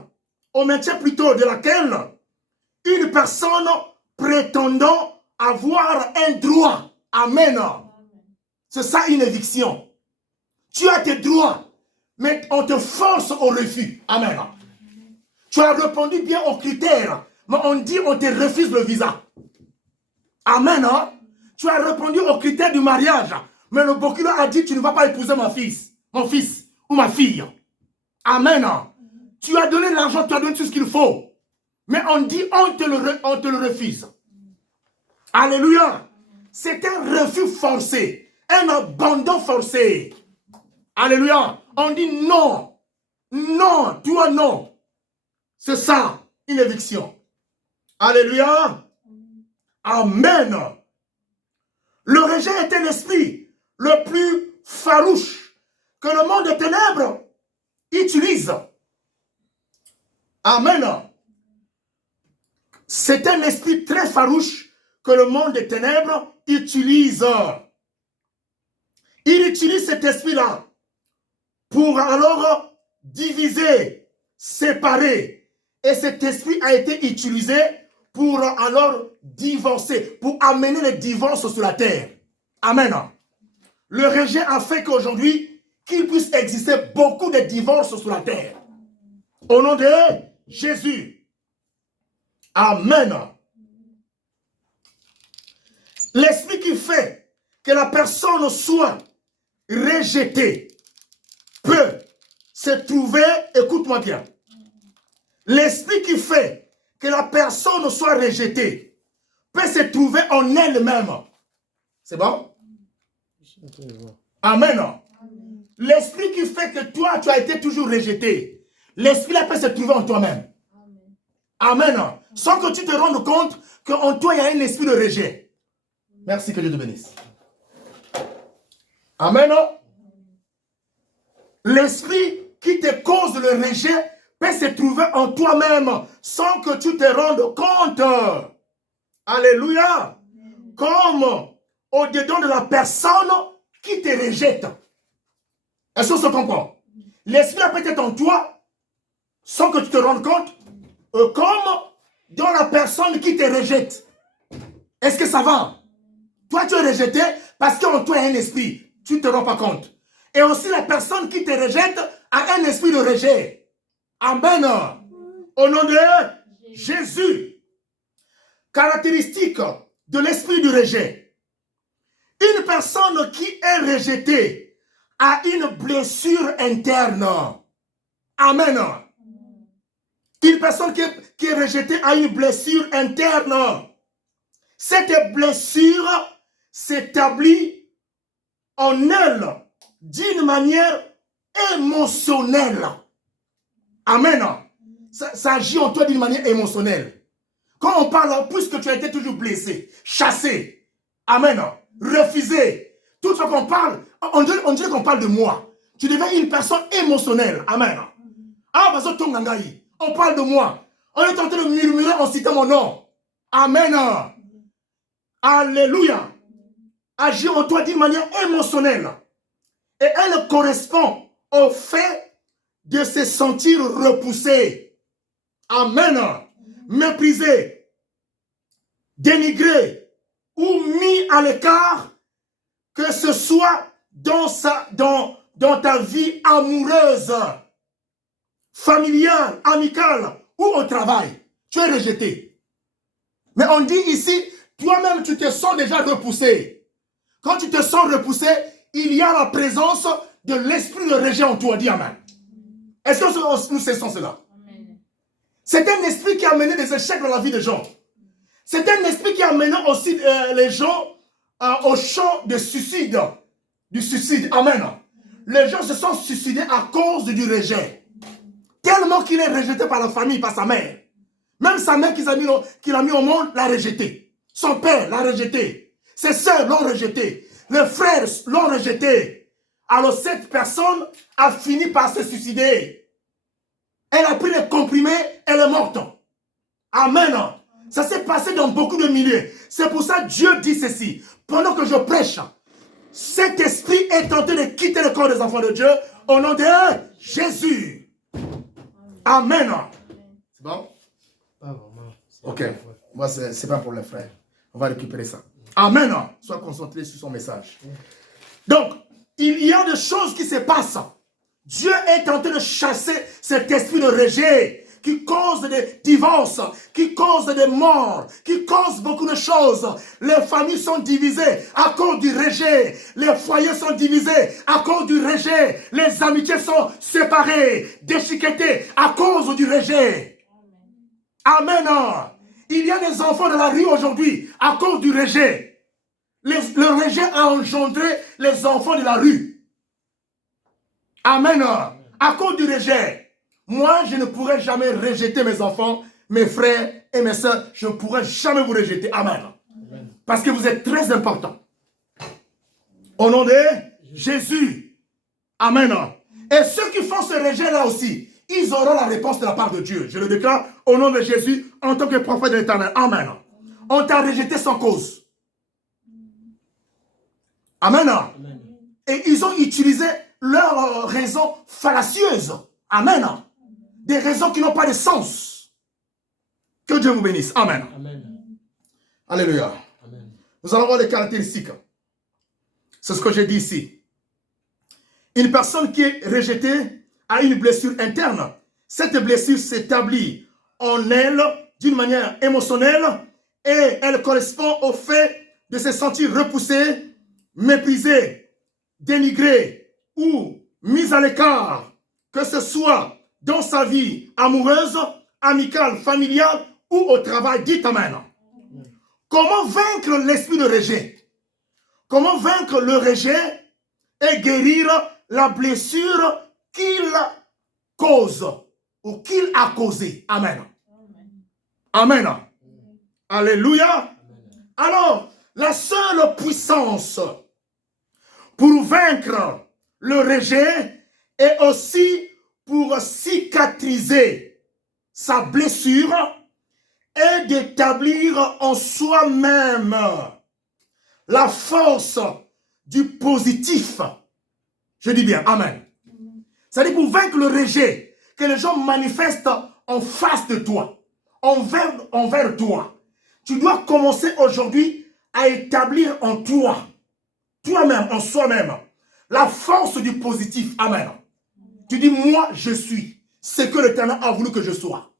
une personne prétendant avoir un droit. Amen. C'est ça une éviction. Tu as tes droits, mais on te force au refus. Amen. Tu as répondu bien aux critères, mais on te refuse le visa. Amen. Tu as répondu aux critères du mariage, mais le procureur a dit tu ne vas pas épouser mon fils ou ma fille. Amen. Tu as donné l'argent, tu as donné tout ce qu'il faut, mais on te le refuse. Alléluia. C'est un refus forcé, un abandon forcé. Alléluia. On dit non. Non, toi non. C'est ça, une éviction. Alléluia. Amen. Le rejet est un esprit. le plus farouche que le monde des ténèbres utilise. Amen. C'est un esprit très farouche que le monde des ténèbres utilise. Il utilise cet esprit-là pour alors diviser, séparer. Et cet esprit a été utilisé pour alors divorcer, pour amener les divorces sur la terre. Amen. Le rejet a fait qu'aujourd'hui, qu'il puisse exister beaucoup de divorces sur la terre. Au nom de Jésus. Amen. L'esprit qui fait que la personne soit rejetée peut se trouver, écoute-moi bien, l'esprit qui fait que la personne soit rejetée peut se trouver en elle-même. C'est bon? Amen. L'esprit qui fait que toi, tu as été toujours rejeté, l'esprit-là peut se trouver en toi-même. Amen. Sans que tu te rendes compte qu'en toi, il y a un esprit de rejet. Merci, que Dieu te bénisse. Amen. L'esprit qui te cause le rejet peut se trouver en toi-même sans que tu te rendes compte. Alléluia. Comme au-dedans de la personne qui te rejette. Est-ce que ça comprend? L'esprit peut être en toi sans que tu te rendes compte, comme dans la personne qui te rejette. Est-ce que ça va? Toi, tu es rejeté parce qu'en toi, il y a un esprit. Tu ne te rends pas compte. Et aussi, la personne qui te rejette a un esprit de rejet. Amen. Au nom de Jésus. Caractéristique de l'esprit du rejet. Une personne qui est rejetée a une blessure interne. Amen. Une personne qui est rejetée a une blessure interne. Cette blessure s'établit en elle d'une manière émotionnelle. Amen. Ça agit en toi d'une manière émotionnelle. Quand on parle, puisque tu as été toujours blessé, chassé, amen, refusé, tout ce qu'on parle, on dirait qu'on parle de moi. Tu deviens une personne émotionnelle. Amen. Ah, parce que on parle de moi. On est en train de murmurer en citant mon nom. Amen. Alléluia. Agit en toi d'une manière émotionnelle. Et elle correspond au fait de se sentir repoussé. Amen. Méprisé, dénigré ou mis à l'écart, que ce soit dans ta vie amoureuse, familiale, amicale ou au travail. Tu es rejeté. Mais on dit ici, toi-même tu te sens déjà repoussé. Quand tu te sens repoussé, il y a la présence de l'esprit de rejet en toi. Dis amen. Est-ce que nous cessons cela? C'est un esprit qui a mené des échecs dans la vie des gens. C'est un esprit qui a mené aussi les gens au champ de suicide. Du suicide. Amen. Les gens se sont suicidés à cause du rejet. Tellement qu'il est rejeté par la famille, par sa mère. Même sa mère qu'il a mis au monde l'a rejeté. Son père l'a rejeté. Ses sœurs l'ont rejeté. Les frères l'ont rejeté. Alors cette personne a fini par se suicider. Elle a pris les comprimés, elle est morte. Amen. Ça s'est passé dans beaucoup de milieux. C'est pour ça que Dieu dit ceci. Pendant que je prêche, cet esprit est tenté de quitter le corps des enfants de Dieu au nom de Jésus. Amen. C'est bon? Ok. Moi, c'est pas pour les frères. On va récupérer ça. Amen. Sois concentré sur son message. Donc, il y a des choses qui se passent. Dieu est en train de chasser cet esprit de rejet qui cause des divorces, qui cause des morts, qui cause beaucoup de choses. Les familles sont divisées à cause du rejet. Les foyers sont divisés à cause du rejet. Les amitiés sont séparées, déchiquetées à cause du rejet. Amen. Il y a des enfants dans la rue aujourd'hui à cause du rejet. Le rejet a engendré les enfants de la rue. Amen. À cause du rejet. Moi, je ne pourrais jamais rejeter mes enfants, mes frères et mes soeurs. Je ne pourrais jamais vous rejeter. Amen. Parce que vous êtes très importants. Au nom de Jésus. Amen. Et ceux qui font ce rejet-là aussi, ils auront la réponse de la part de Dieu. Je le déclare au nom de Jésus en tant que prophète de l'Éternel. Amen. On t'a rejeté sans cause. Amen. Amen. Et ils ont utilisé leurs raisons fallacieuses. Amen. Des raisons qui n'ont pas de sens. Que Dieu vous bénisse. Amen. Amen. Alléluia. Amen. Nous allons voir les caractéristiques. C'est ce que j'ai dit ici. Une personne qui est rejetée a une blessure interne. Cette blessure s'établit en elle d'une manière émotionnelle et elle correspond au fait de se sentir repoussée, méprisée, dénigrée ou mise à l'écart, que ce soit dans sa vie amoureuse, amicale, familiale ou au travail. Dites Amen. Comment vaincre l'esprit de rejet? Comment vaincre le rejet et guérir la blessure qu'il cause ou qu'il a causée? Amen. Amen. Amen. Alléluia. Alors, la seule puissance pour vaincre le rejet est aussi pour cicatriser sa blessure et d'établir en soi-même la force du positif. Je dis bien, Amen. C'est-à-dire pour vaincre le rejet que les gens manifestent en face de toi, envers toi. Tu dois commencer aujourd'hui à établir en toi, toi-même, en soi-même, la force du positif. Amen. Tu dis, moi, je suis ce que l'Éternel a voulu que je sois.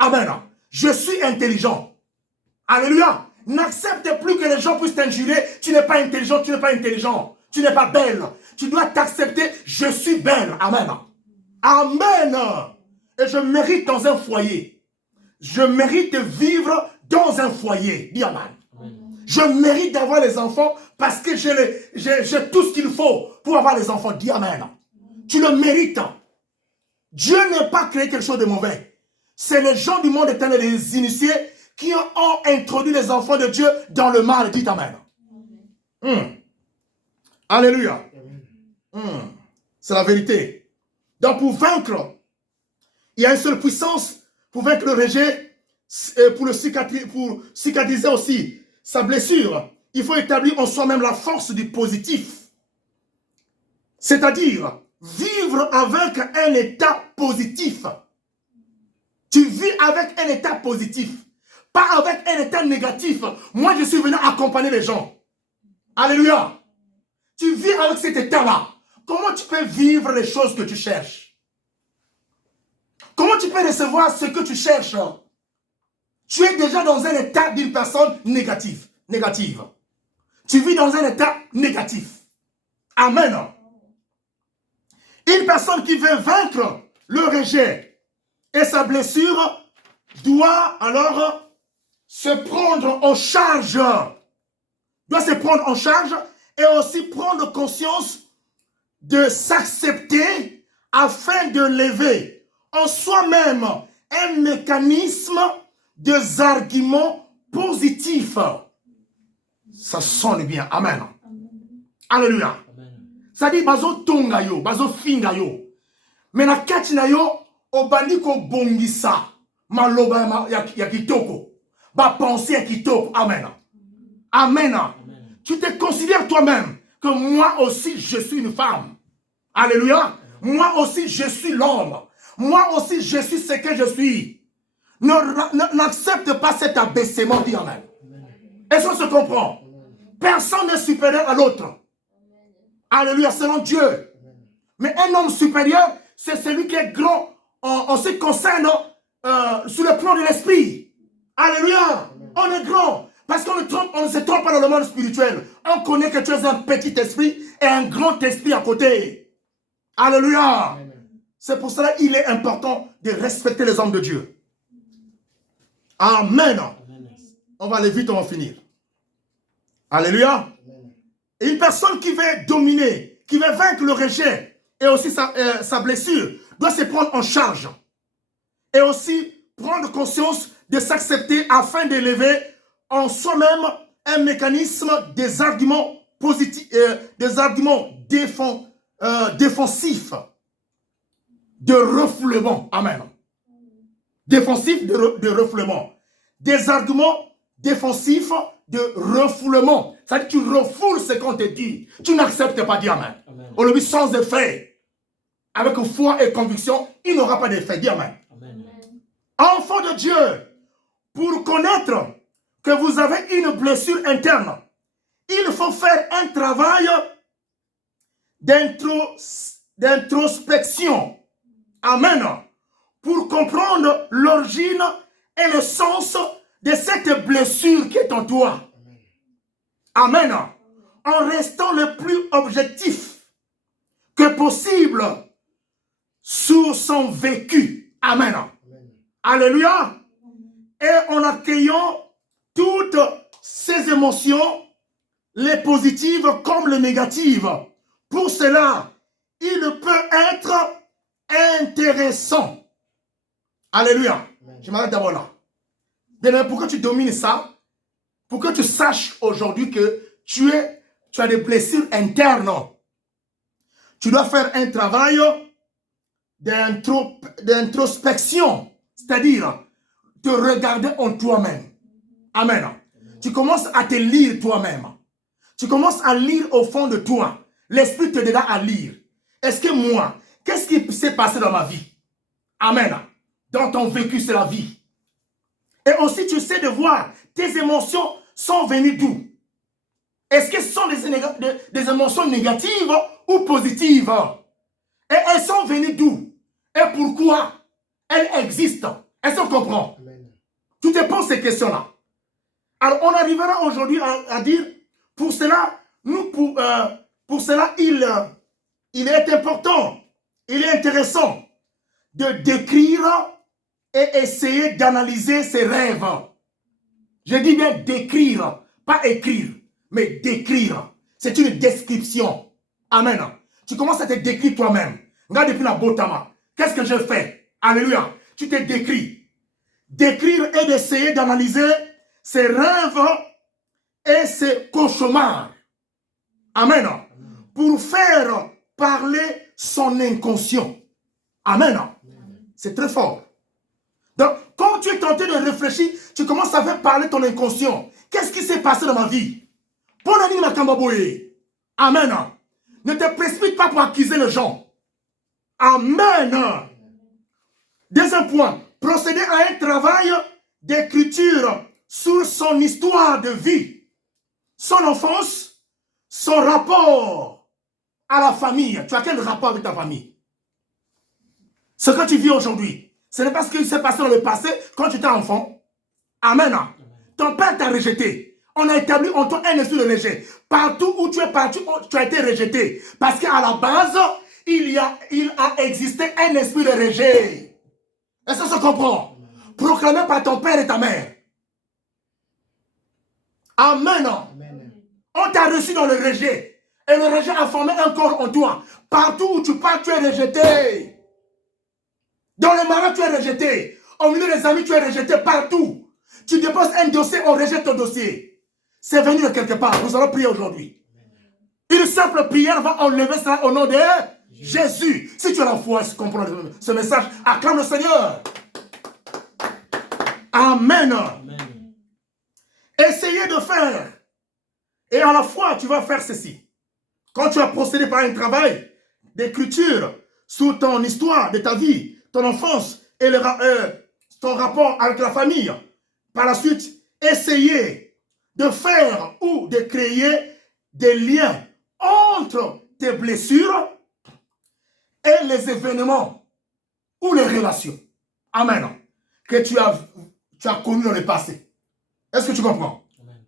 Amen. Je suis intelligent. Alléluia. N'accepte plus que les gens puissent t'injurer. Tu n'es pas intelligent, tu n'es pas intelligent. Tu n'es pas belle. Tu dois t'accepter, je suis belle. Amen. Amen. Et je mérite dans un foyer. Je mérite de vivre dans un foyer. Dis Amen. Je mérite d'avoir les enfants parce que j'ai tout ce qu'il faut pour avoir les enfants. Dis Amen. Tu le mérites. Dieu n'a pas créé quelque chose de mauvais. C'est les gens du monde éternel, les initiés, qui ont introduit les enfants de Dieu dans le mal. Dis Amen. Alléluia. C'est la vérité. Donc pour vaincre, il y a une seule puissance pour vaincre le rejet, pour cicatriser aussi sa blessure. Il faut établir en soi-même la force du positif. C'est-à-dire vivre avec un état positif. Tu vis avec un état positif, pas avec un état négatif. Moi, je suis venu accompagner les gens. Alléluia. Tu vis avec cet état-là. Comment tu peux vivre les choses que tu cherches? Comment tu peux recevoir ce que tu cherches? Tu es déjà dans un état d'une personne négative. Tu vis dans un état négatif. Amen. Une personne qui veut vaincre le rejet et sa blessure doit alors se prendre en charge. Doit se prendre en charge et aussi prendre conscience de s'accepter afin de lever en soi-même un mécanisme des arguments positifs. Ça sonne bien. Amen. Alléluia. Ça dit bazo tonga yo, bazo finga yo. Mais na kati na yo obandi ko bongisa maloba ya kitoko. Ba penser ya kitoko. Amen. Amen. Tu te considères toi-même que moi aussi je suis une femme. Alléluia. Moi aussi je suis l'homme. Moi aussi je suis ce que je suis. N'accepte pas cet abaissement, dit Amen. Est-ce qu'on se comprend? Personne n'est supérieur à l'autre. Alléluia, selon Dieu. Mais un homme supérieur, c'est celui qui est grand en ce qui concerne sur le plan de l'esprit. Alléluia. On est grand. Parce qu'on ne se trompe pas dans le monde spirituel. On connaît que tu es un petit esprit et un grand esprit à côté. Alléluia. C'est pour cela qu'il est important de respecter les hommes de Dieu. Amen. On va aller vite, on va finir. Alléluia. Et une personne qui veut dominer, qui veut vaincre le rejet et aussi sa blessure, doit se prendre en charge. Et aussi prendre conscience de s'accepter afin d'élever en soi-même un mécanisme des arguments des arguments défensifs de refoulement. Amen. Défensifs de refoulement. Des arguments défensifs de refoulement. C'est-à-dire que tu refoules ce qu'on te dit. Tu n'acceptes pas, dis Amen. On le dit sans effet. Avec foi et conviction, il n'aura pas d'effet. Dis Amen. Amen. Enfant de Dieu, pour connaître que vous avez une blessure interne, il faut faire un travail d'introspection. Amen. Pour comprendre l'origine et le sens de cette blessure qui est en toi. Amen. En restant le plus objectif que possible sur son vécu. Amen. Alléluia. Et en accueillant toutes ces émotions, les positives comme les négatives. Pour cela, il peut être intéressant. Alléluia. Je m'arrête d'abord là. Bien, pour que tu domines ça, pour que tu saches aujourd'hui que tu as des blessures internes, tu dois faire un travail d'introspection, c'est-à-dire te regarder en toi-même. Amen. Tu commences à te lire toi-même. Tu commences à lire au fond de toi. L'esprit te donne à lire. Est-ce que moi, qu'est-ce qui s'est passé dans ma vie? Amen. Dans ton vécu, c'est la vie. Et aussi, tu sais de voir tes émotions sont venues d'où? Est-ce que ce sont des émotions négatives ou positives? Et elles sont venues d'où? Et pourquoi elles existent? Est-ce qu'on comprend? Amen. Tu te poses ces questions-là. Alors, on arrivera aujourd'hui à dire, pour cela, il est important, il est intéressant de décrire et essayer d'analyser ses rêves. Je dis bien décrire, pas écrire, mais décrire. C'est une description. Amen. Tu commences à te décrire toi-même. Regarde depuis la Botama. Qu'est-ce que je fais? Alléluia. Tu te décris. Décrire et d'essayer d'analyser ses rêves et ses cauchemars. Amen. Pour faire parler son inconscient. Amen. C'est très fort. Donc, quand tu es tenté de réfléchir, tu commences à faire parler ton inconscient. Qu'est-ce qui s'est passé dans ma vie? Amen. Ne te précipite pas pour accuser les gens. Amen. Deuxième point, procéder à un travail d'écriture sur son histoire de vie, son enfance, son rapport à la famille. Tu as quel rapport avec ta famille? Ce que tu vis aujourd'hui, ce n'est pas ce qui s'est passé dans le passé quand tu étais enfant. Amen. Ton père t'a rejeté. On a établi en toi un esprit de rejet. Partout où tu es parti, tu as été rejeté. Parce qu'à la base, il a existé un esprit de rejet. Est-ce que ça se comprend? Proclamé par ton père et ta mère. Amen. On t'a reçu dans le rejet. Et le rejet a formé un corps en toi. Partout où tu pars, tu es rejeté. Dans le mariage, tu es rejeté. Au milieu des amis, tu es rejeté partout. Tu déposes un dossier, on rejette ton dossier. C'est venu de quelque part. Nous allons prier aujourd'hui. Une simple prière va enlever ça au nom de Jésus. Si tu as la foi, tu comprends ce message, acclame le Seigneur. Amen. Amen. Essayez de faire. Et à la fois, tu vas faire ceci. Quand tu as procédé par un travail d'écriture sur ton histoire de ta vie, ton enfance et ton rapport avec la famille, par la suite, essayez de faire ou de créer des liens entre tes blessures et les événements ou les relations. Amen. Que tu as connu dans le passé. Est-ce que tu comprends? Amen.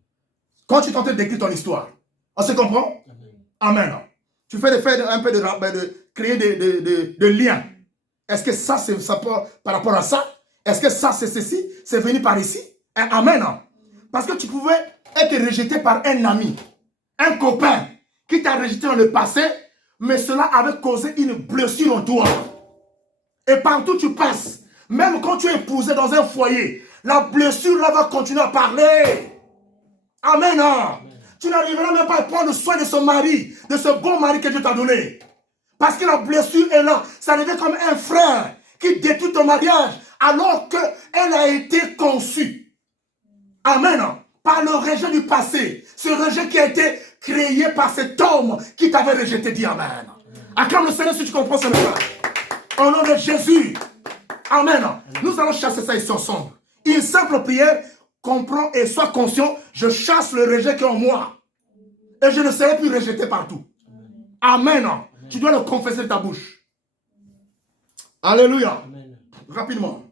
Quand tu tentais d'écrire ton histoire, on se comprend? Amen. Amen. Tu fais un peu de créer des liens. Est-ce que ça, c'est ça par rapport à ça? Est-ce que ça, c'est ceci? C'est venu par ici? Amen. Parce que tu pouvais être rejeté par un ami, un copain qui t'a rejeté dans le passé, mais cela avait causé une blessure en toi. Et partout où tu passes, même quand tu es épousé dans un foyer, la blessure là va continuer à parler. Amen. Amen. tu n'arriveras même pas à prendre soin de son mari, de ce bon mari que Dieu t'a donné. Parce que la blessure est là. Ça devient comme un frère qui détruit ton mariage alors qu'elle a été conçue. Amen. Par le rejet du passé. Ce rejet qui a été créé par cet homme qui t'avait rejeté. Dis Amen. Acclame le Seigneur si tu comprends ce message. Au nom de Jésus. Amen. Nous allons chasser ça ici ensemble. Une simple prière. Comprends et sois conscient. Je chasse le rejet qui est en moi. Et je ne serai plus rejeté partout. Amen. Tu dois le confesser de ta bouche. Alléluia. Amen. Rapidement.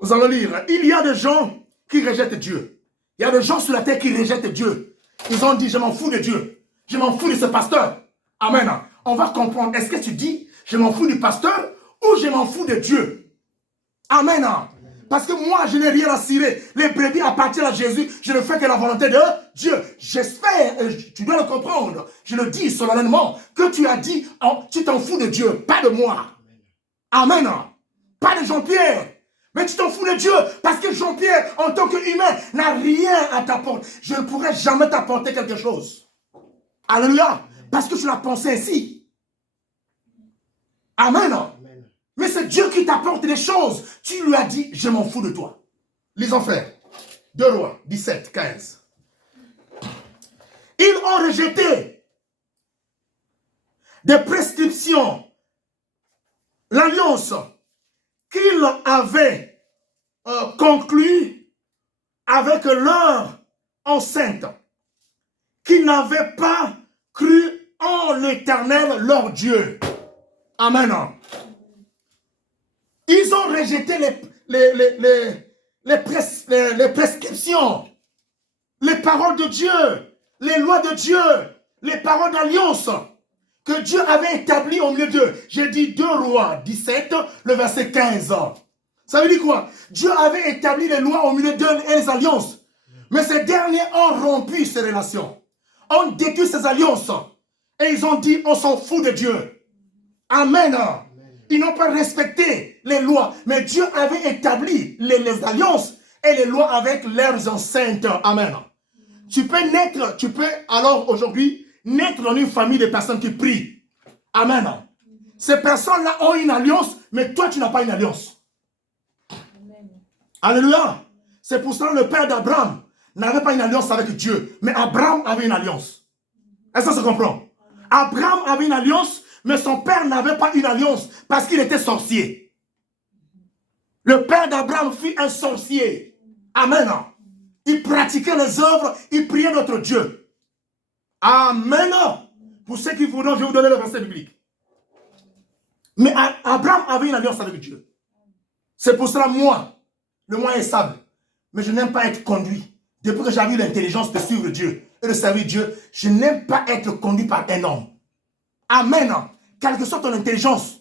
Nous allons lire. Il y a des gens qui rejettent Dieu. Il y a des gens sur la terre qui rejettent Dieu. Ils ont dit, je m'en fous de Dieu. Je m'en fous de ce pasteur. Amen. On va comprendre. Est-ce que tu dis, je m'en fous du pasteur ou je m'en fous de Dieu? Amen. Parce que moi, je n'ai rien à cirer. Les brebis appartiennent à Jésus. Je ne fais que la volonté de Dieu. J'espère, tu dois le comprendre. Je le dis solennellement, que tu as dit, oh, tu t'en fous de Dieu, pas de moi. Amen. Pas de Jean-Pierre. Mais tu t'en fous de Dieu. Parce que Jean-Pierre, en tant qu'humain, n'a rien à t'apporter. Je ne pourrais jamais t'apporter quelque chose. Alléluia. Parce que tu l'as pensé ainsi. Amen. Mais c'est Dieu qui t'apporte des choses. Tu lui as dit, je m'en fous de toi. Lisons frère. 2 Rois 17, 15. Ils ont rejeté des prescriptions, l'alliance qu'ils avaient conclue avec leur enceinte, qui n'avaient pas cru en l'Éternel leur Dieu. Amen. Ils ont rejeté les prescriptions, les paroles de Dieu, les lois de Dieu, les paroles d'alliance que Dieu avait établies au milieu d'eux. J'ai dit 2 Rois 17, le verset 15. Ça veut dire quoi? Dieu avait établi les lois au milieu d'eux et les alliances. Mais ces derniers ont rompu ces relations, ont détruit ces alliances. Et ils ont dit, on s'en fout de Dieu. Amen. Ils n'ont pas respecté les lois. Mais Dieu avait établi les alliances et les lois avec leurs enceintes. Amen. Tu peux alors aujourd'hui naître dans une famille de personnes qui prient. Amen. Ces personnes-là ont une alliance, mais toi tu n'as pas une alliance. Amen. Alléluia. C'est pour ça que le père d'Abraham n'avait pas une alliance avec Dieu. Mais Abraham avait une alliance. Est-ce que ça se comprend? Abraham avait une alliance, mais son père n'avait pas une alliance parce qu'il était sorcier. Le père d'Abraham fut un sorcier. Amen. Il pratiquait les œuvres, il priait notre Dieu. Amen. Pour ceux qui voudront, je vais vous donner le verset biblique. Mais Abraham avait une alliance avec Dieu. C'est pour cela, moi, le moyen est stable. Mais je n'aime pas être conduit. Depuis que j'ai eu l'intelligence de suivre Dieu et de servir Dieu, je n'aime pas être conduit par un homme. Amen. Quelle que soit ton intelligence.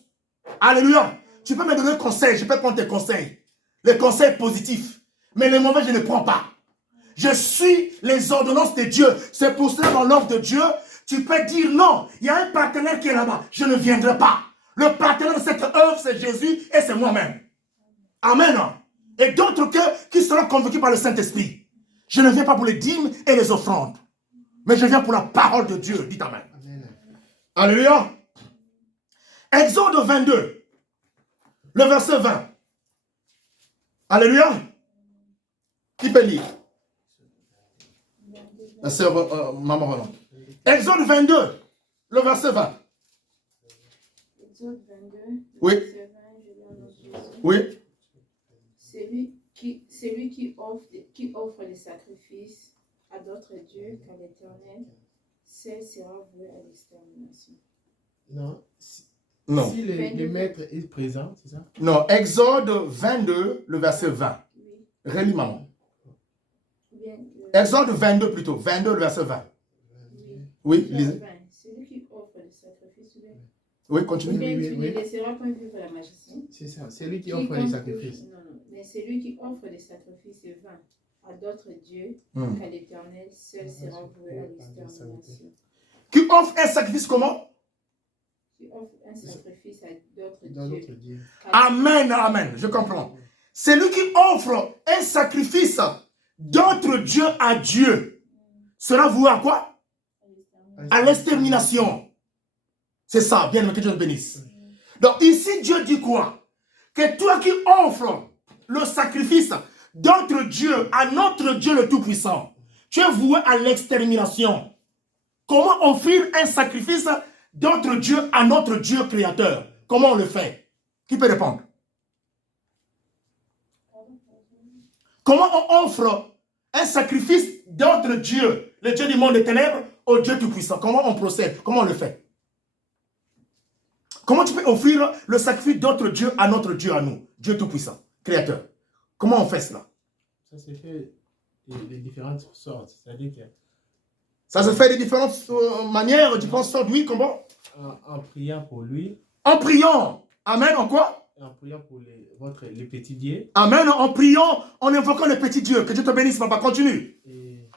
Alléluia. Tu peux me donner un conseil, je peux prendre tes conseils. Les conseils positifs. Mais les mauvais, je ne prends pas. Je suis les ordonnances de Dieu. C'est pour cela, dans l'œuvre de Dieu, tu peux dire non. Il y a un partenaire qui est là-bas. Je ne viendrai pas. Le partenaire de cette œuvre, c'est Jésus et c'est moi-même. Amen. Et d'autres qui seront convaincus par le Saint-Esprit. Je ne viens pas pour les dîmes et les offrandes. Mais je viens pour la parole de Dieu. Dites Amen. Amen. Alléluia. Exode 22. Le verset 20. Alléluia. Qui peut lire? La sœur Maman Roland. Exode 22. Le verset 20. Exode 22. Oui. Verset 20, je lis en nom de Jésus. Oui. Celui qui offre des sacrifices à d'autres dieux qu'à l'Éternel, celle sera vouée à l'extermination. Non. Non. Si le maître est présent, c'est ça? Non. Exode 22, le verset 20. Oui. Relis, maman. Bien, Exode 22 plutôt. 22, le verset 20. Oui, lisez. Celui qui offre des sacrifices, Oui, continue. tu ne laisseras pas vivre la majesté. C'est ça. C'est lui qui offre les sacrifices. Non. Mais celui qui offre des sacrifices vains à d'autres dieux qu'à l'Éternel, seul sera voué à l'extermination. Qui offre un sacrifice comment? Qui offre un sacrifice à d'autres dieux. Amen, amen. Je comprends. C'est lui qui offre un sacrifice d'autres dieux à Dieu. sera voué à quoi? À l'extermination. C'est ça, bien aimé, que Dieu te bénisse. Donc ici, Dieu dit quoi? Que toi qui offres le sacrifice d'autre Dieu à notre Dieu le Tout-Puissant, tu es voué à l'extermination. Comment offrir un sacrifice d'autre Dieu à notre Dieu créateur? Comment on le fait? Qui peut répondre? Comment on offre un sacrifice d'autre Dieu, le Dieu du monde des ténèbres, au Dieu Tout-Puissant? Comment on procède? Comment on le fait? Comment tu peux offrir le sacrifice d'autre Dieu à notre Dieu à nous, Dieu Tout-Puissant, Créateur? Comment on fait cela? Ça se fait de différentes sortes. C'est-à-dire que Ça se fait de différentes manières, différentes sortes. Oui, comment? en priant pour lui, En priant. Amen, en quoi? en priant pour les petits dieux. Amen, en priant, en invoquant le petit Dieu. Que Dieu te bénisse, papa. Continue. Et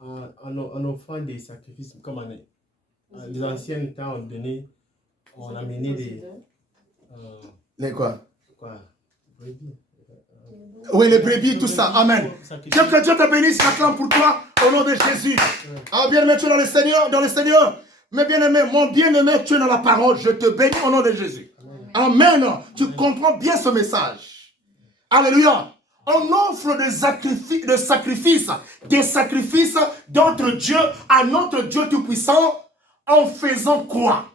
en offrant des sacrifices, comme les anciens temps, on a mené des... Les quoi? Brebis. Oui, les brebis, tout ça. Amen. Que Dieu te bénisse, j'acclame pour toi, au nom de Jésus. Ah, bien-aimé, tu es dans le Seigneur, Mais bien-aimé, mon bien-aimé, tu es dans la parole. Je te bénis au nom de Jésus. Amen. Tu comprends bien ce message. Alléluia. On offre des sacrifices d'autre Dieu à notre Dieu Tout-Puissant en faisant quoi?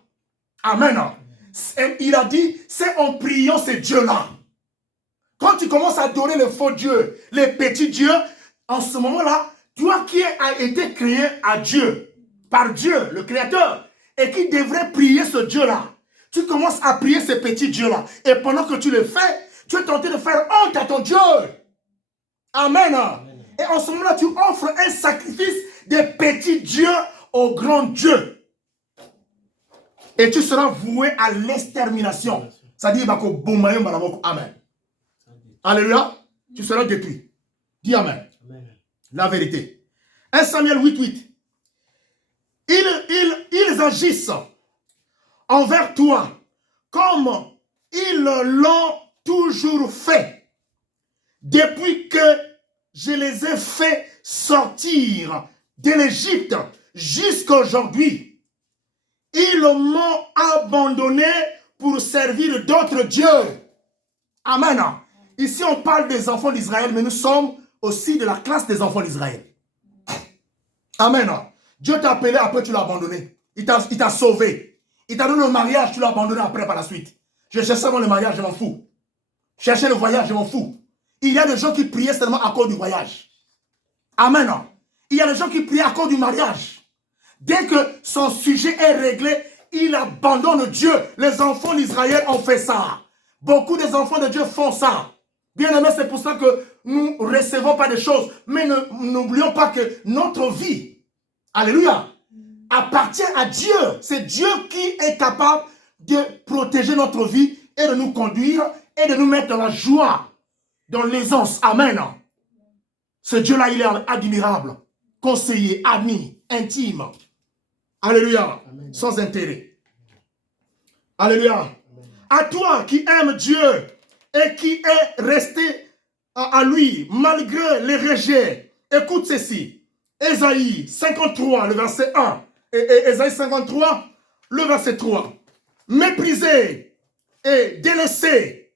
Amen. Il a dit, c'est en priant ces dieux-là. Quand tu commences à adorer les faux dieux, les petits dieux, en ce moment-là, toi qui as été créé à Dieu, par Dieu, le Créateur, et qui devrait prier ce Dieu-là, tu commences à prier ces petits dieux-là. Et pendant que tu le fais, tu es tenté de faire honte à ton Dieu. Amen. Et en ce moment-là, tu offres un sacrifice des petits dieux au grand Dieu. Et tu seras voué à l'extermination. C'est-à-dire, amen. Alléluia. Tu seras détruit. Dis amen. La vérité. 1 Samuel 8:8. Ils agissent envers toi comme ils l'ont toujours fait. Depuis que je les ai fait sortir de l'Égypte jusqu'à aujourd'hui, ils m'ont abandonné pour servir d'autres dieux. Amen. Ici, on parle des enfants d'Israël, mais nous sommes aussi de la classe des enfants d'Israël. Amen. Dieu t'a appelé, après tu l'as abandonné. Il t'a sauvé. Il t'a donné le mariage, tu l'as abandonné après par la suite. Je cherchais avant le mariage, je m'en fous. Chercher le voyage, je m'en fous. Il y a des gens qui priaient seulement à cause du voyage. Amen. Il y a des gens qui priaient à cause du mariage. Dès que son sujet est réglé, il abandonne Dieu. Les enfants d'Israël ont fait ça. Beaucoup des enfants de Dieu font ça. Bien aimé, c'est pour ça que nous ne recevons pas des choses. Mais n'oublions pas que notre vie, alléluia, appartient à Dieu. C'est Dieu qui est capable de protéger notre vie et de nous conduire et de nous mettre dans la joie, dans l'aisance. Amen. Ce Dieu-là, il est admirable, conseiller, ami, intime. Alléluia. Amen. Sans intérêt. Alléluia. Amen. À toi qui aimes Dieu et qui est resté à lui malgré les rejets, écoute ceci. Ésaïe 53, le verset 1. Et Ésaïe 53, le verset 3. Méprisé et délaissé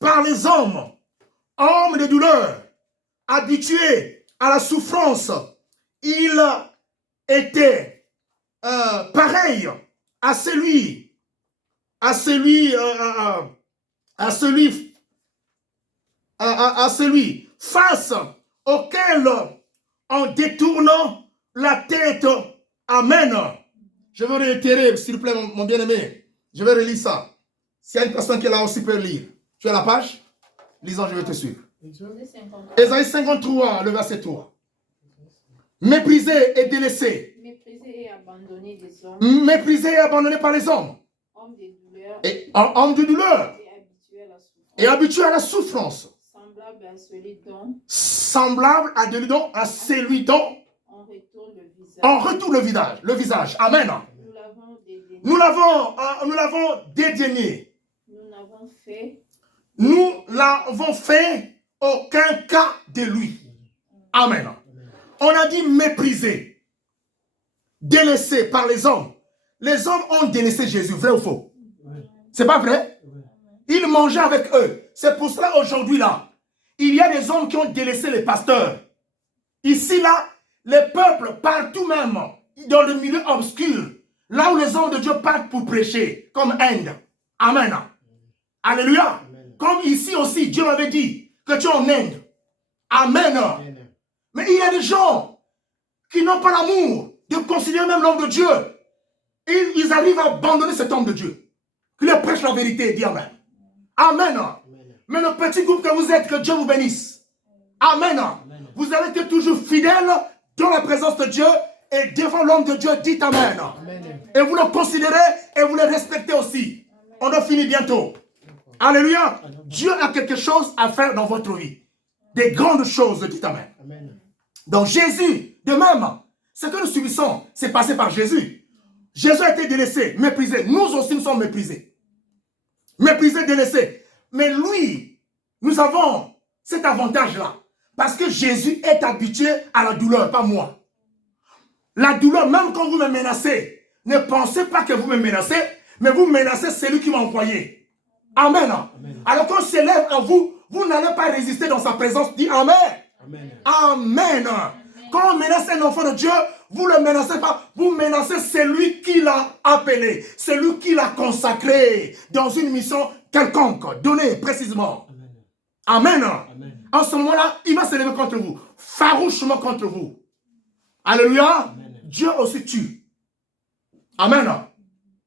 par les hommes de douleur, habitué à la souffrance, il était pareil à celui face auquel en détournant la tête. Amen. Je vais réitérer, s'il vous plaît, mon bien-aimé. Je vais relire ça. S'il y a une personne qui est là aussi peut lire. Tu as la page? Lisant, je vais te suivre. Ésaïe 53, le verset 3. Méprisé et délaissé. Méprisé et abandonné des hommes. Méprisé et abandonné par les hommes. Homme de douleur. Et homme de douleur. Et habitué à la souffrance. Semblable à celui dont. Semblable à celui dont. On retourne le visage. Amen. Nous l'avons dédaigné. Nous n'avons fait aucun cas de lui. Amen. On a dit méprisé, délaissé par les hommes. Les hommes ont délaissé Jésus, vrai ou faux? C'est pas vrai? Ils mangeaient avec eux. C'est pour cela aujourd'hui là, il y a des hommes qui ont délaissé les pasteurs. Ici là, les peuples partout même, dans le milieu obscur, là où les hommes de Dieu partent pour prêcher, comme Inde. Amen. Alléluia. Amen. Comme ici aussi, Dieu m'avait dit que tu es en Inde. Amen. Amen. Mais il y a des gens qui n'ont pas l'amour de considérer même l'homme de Dieu. Et ils arrivent à abandonner cet homme de Dieu. Qui leur prêche la vérité et dit Amen. Amen. Amen. Mais le petit groupe que vous êtes, que Dieu vous bénisse. Amen. Amen. Vous allez être toujours fidèles dans la présence de Dieu et devant l'homme de Dieu, dites Amen. Amen. Et vous le considérez et vous le respectez aussi. Amen. On doit finir bientôt. Alléluia. Amen. Dieu a quelque chose à faire dans votre vie. Des grandes choses, dites Amen. Amen. Donc Jésus, de même, ce que nous subissons, c'est passé par Jésus. Jésus a été délaissé, méprisé. Nous aussi, nous sommes méprisés. Méprisés, délaissés. Mais lui, nous avons cet avantage-là. Parce que Jésus est habitué à la douleur, pas moi. La douleur, même quand vous me menacez, ne pensez pas que vous me menacez, mais vous menacez celui qui m'a envoyé. Amen. Amen. Alors quand il s'élève en vous, vous n'allez pas résister dans sa présence. Dis Amen. Amen. Amen. Amen. Quand on menace un enfant de Dieu, vous ne le menacez pas, vous menacez celui qui l'a appelé, celui qui l'a consacré dans une mission quelconque, donnée précisément. Amen. Amen. Amen. En ce moment-là, il va s'élever contre vous, farouchement contre vous. Alléluia. Amen. Dieu aussi tue. Amen.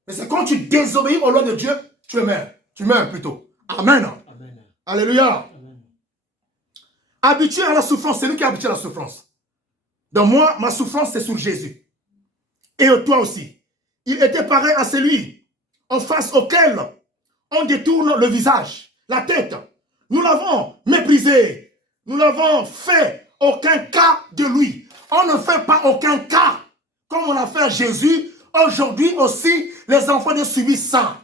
Mais c'est quand tu désobéis aux lois de Dieu, tu meurs. Tu meurs plutôt. Amen. Amen. Alléluia. Amen. Habitué à la souffrance, c'est lui qui est habitué à la souffrance. Donc moi, ma souffrance, c'est sur Jésus. Et toi aussi. Il était pareil à celui en face auquel on détourne le visage, la tête. Nous l'avons méprisé. Nous l'avons fait aucun cas de lui. On ne fait pas aucun cas comme on a fait à Jésus. Aujourd'hui aussi, les enfants de subissent ça.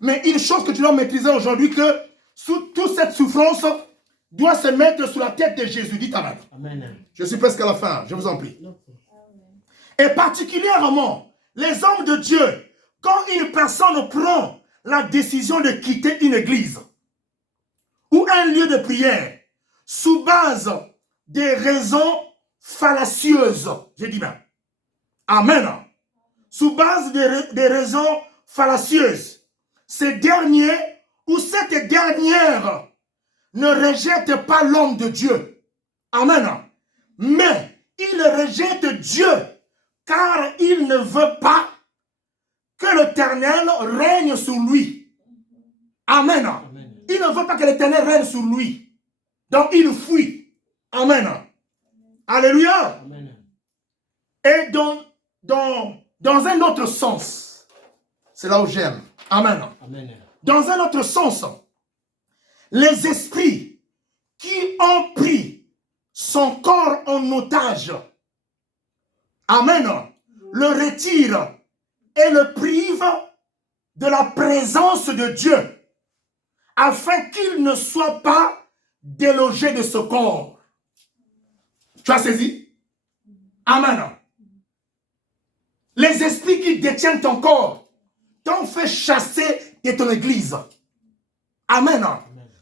Mais une chose que tu dois maîtriser aujourd'hui, que toute cette souffrance doit se mettre sur la tête de Jésus. Dites Amen. Amen. Je suis presque à la fin, je vous en prie. Amen. Et particulièrement, les hommes de Dieu, quand une personne prend la décision de quitter une église ou un lieu de prière, sous base des raisons fallacieuses, je dis bien. Amen. Sous base des raisons fallacieuses, ces derniers ou cette dernière ne rejette pas l'homme de Dieu. Amen. Mais il rejette Dieu car il ne veut pas que l'Éternel règne sur lui. Amen. Amen. Il ne veut pas que l'Éternel règne sur lui. Donc il fuit. Amen. Alléluia. Amen. Et dans un autre sens, c'est là où j'aime. Amen. Amen. Dans un autre sens, les esprits qui ont pris son corps en otage, amen, le retirent et le privent de la présence de Dieu, afin qu'il ne soit pas délogé de ce corps. Tu as saisi? Amen. Les esprits qui détiennent ton corps t'ont fait chasser de ton église. Amen.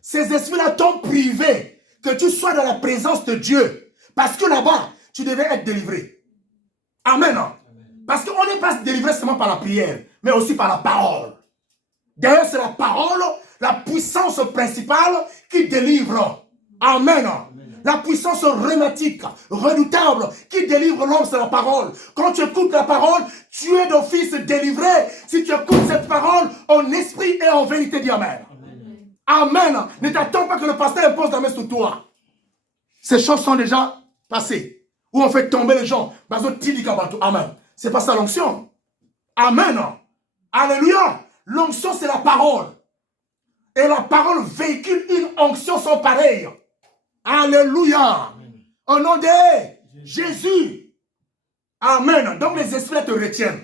Ces esprits-là t'ont privé que tu sois dans la présence de Dieu. Parce que là-bas, tu devais être délivré. Amen. Parce qu'on n'est pas délivré seulement par la prière, mais aussi par la parole. D'ailleurs, c'est la parole, la puissance principale qui délivre. Amen. La puissance rhématique, redoutable, qui délivre l'homme, c'est la parole. Quand tu écoutes la parole, tu es d'office délivré. Si tu écoutes cette parole en esprit et en vérité, dis Amen. Amen. Ne t'attends pas que le pasteur impose la main sur toi. Ces choses sont déjà passées. Où on fait tomber les gens. Amen. C'est pas ça l'onction. Amen. Alléluia. L'onction, c'est la parole. Et la parole véhicule une onction sans pareille. Alléluia. Au nom de Jésus. Amen. Donc les esprits te retiennent.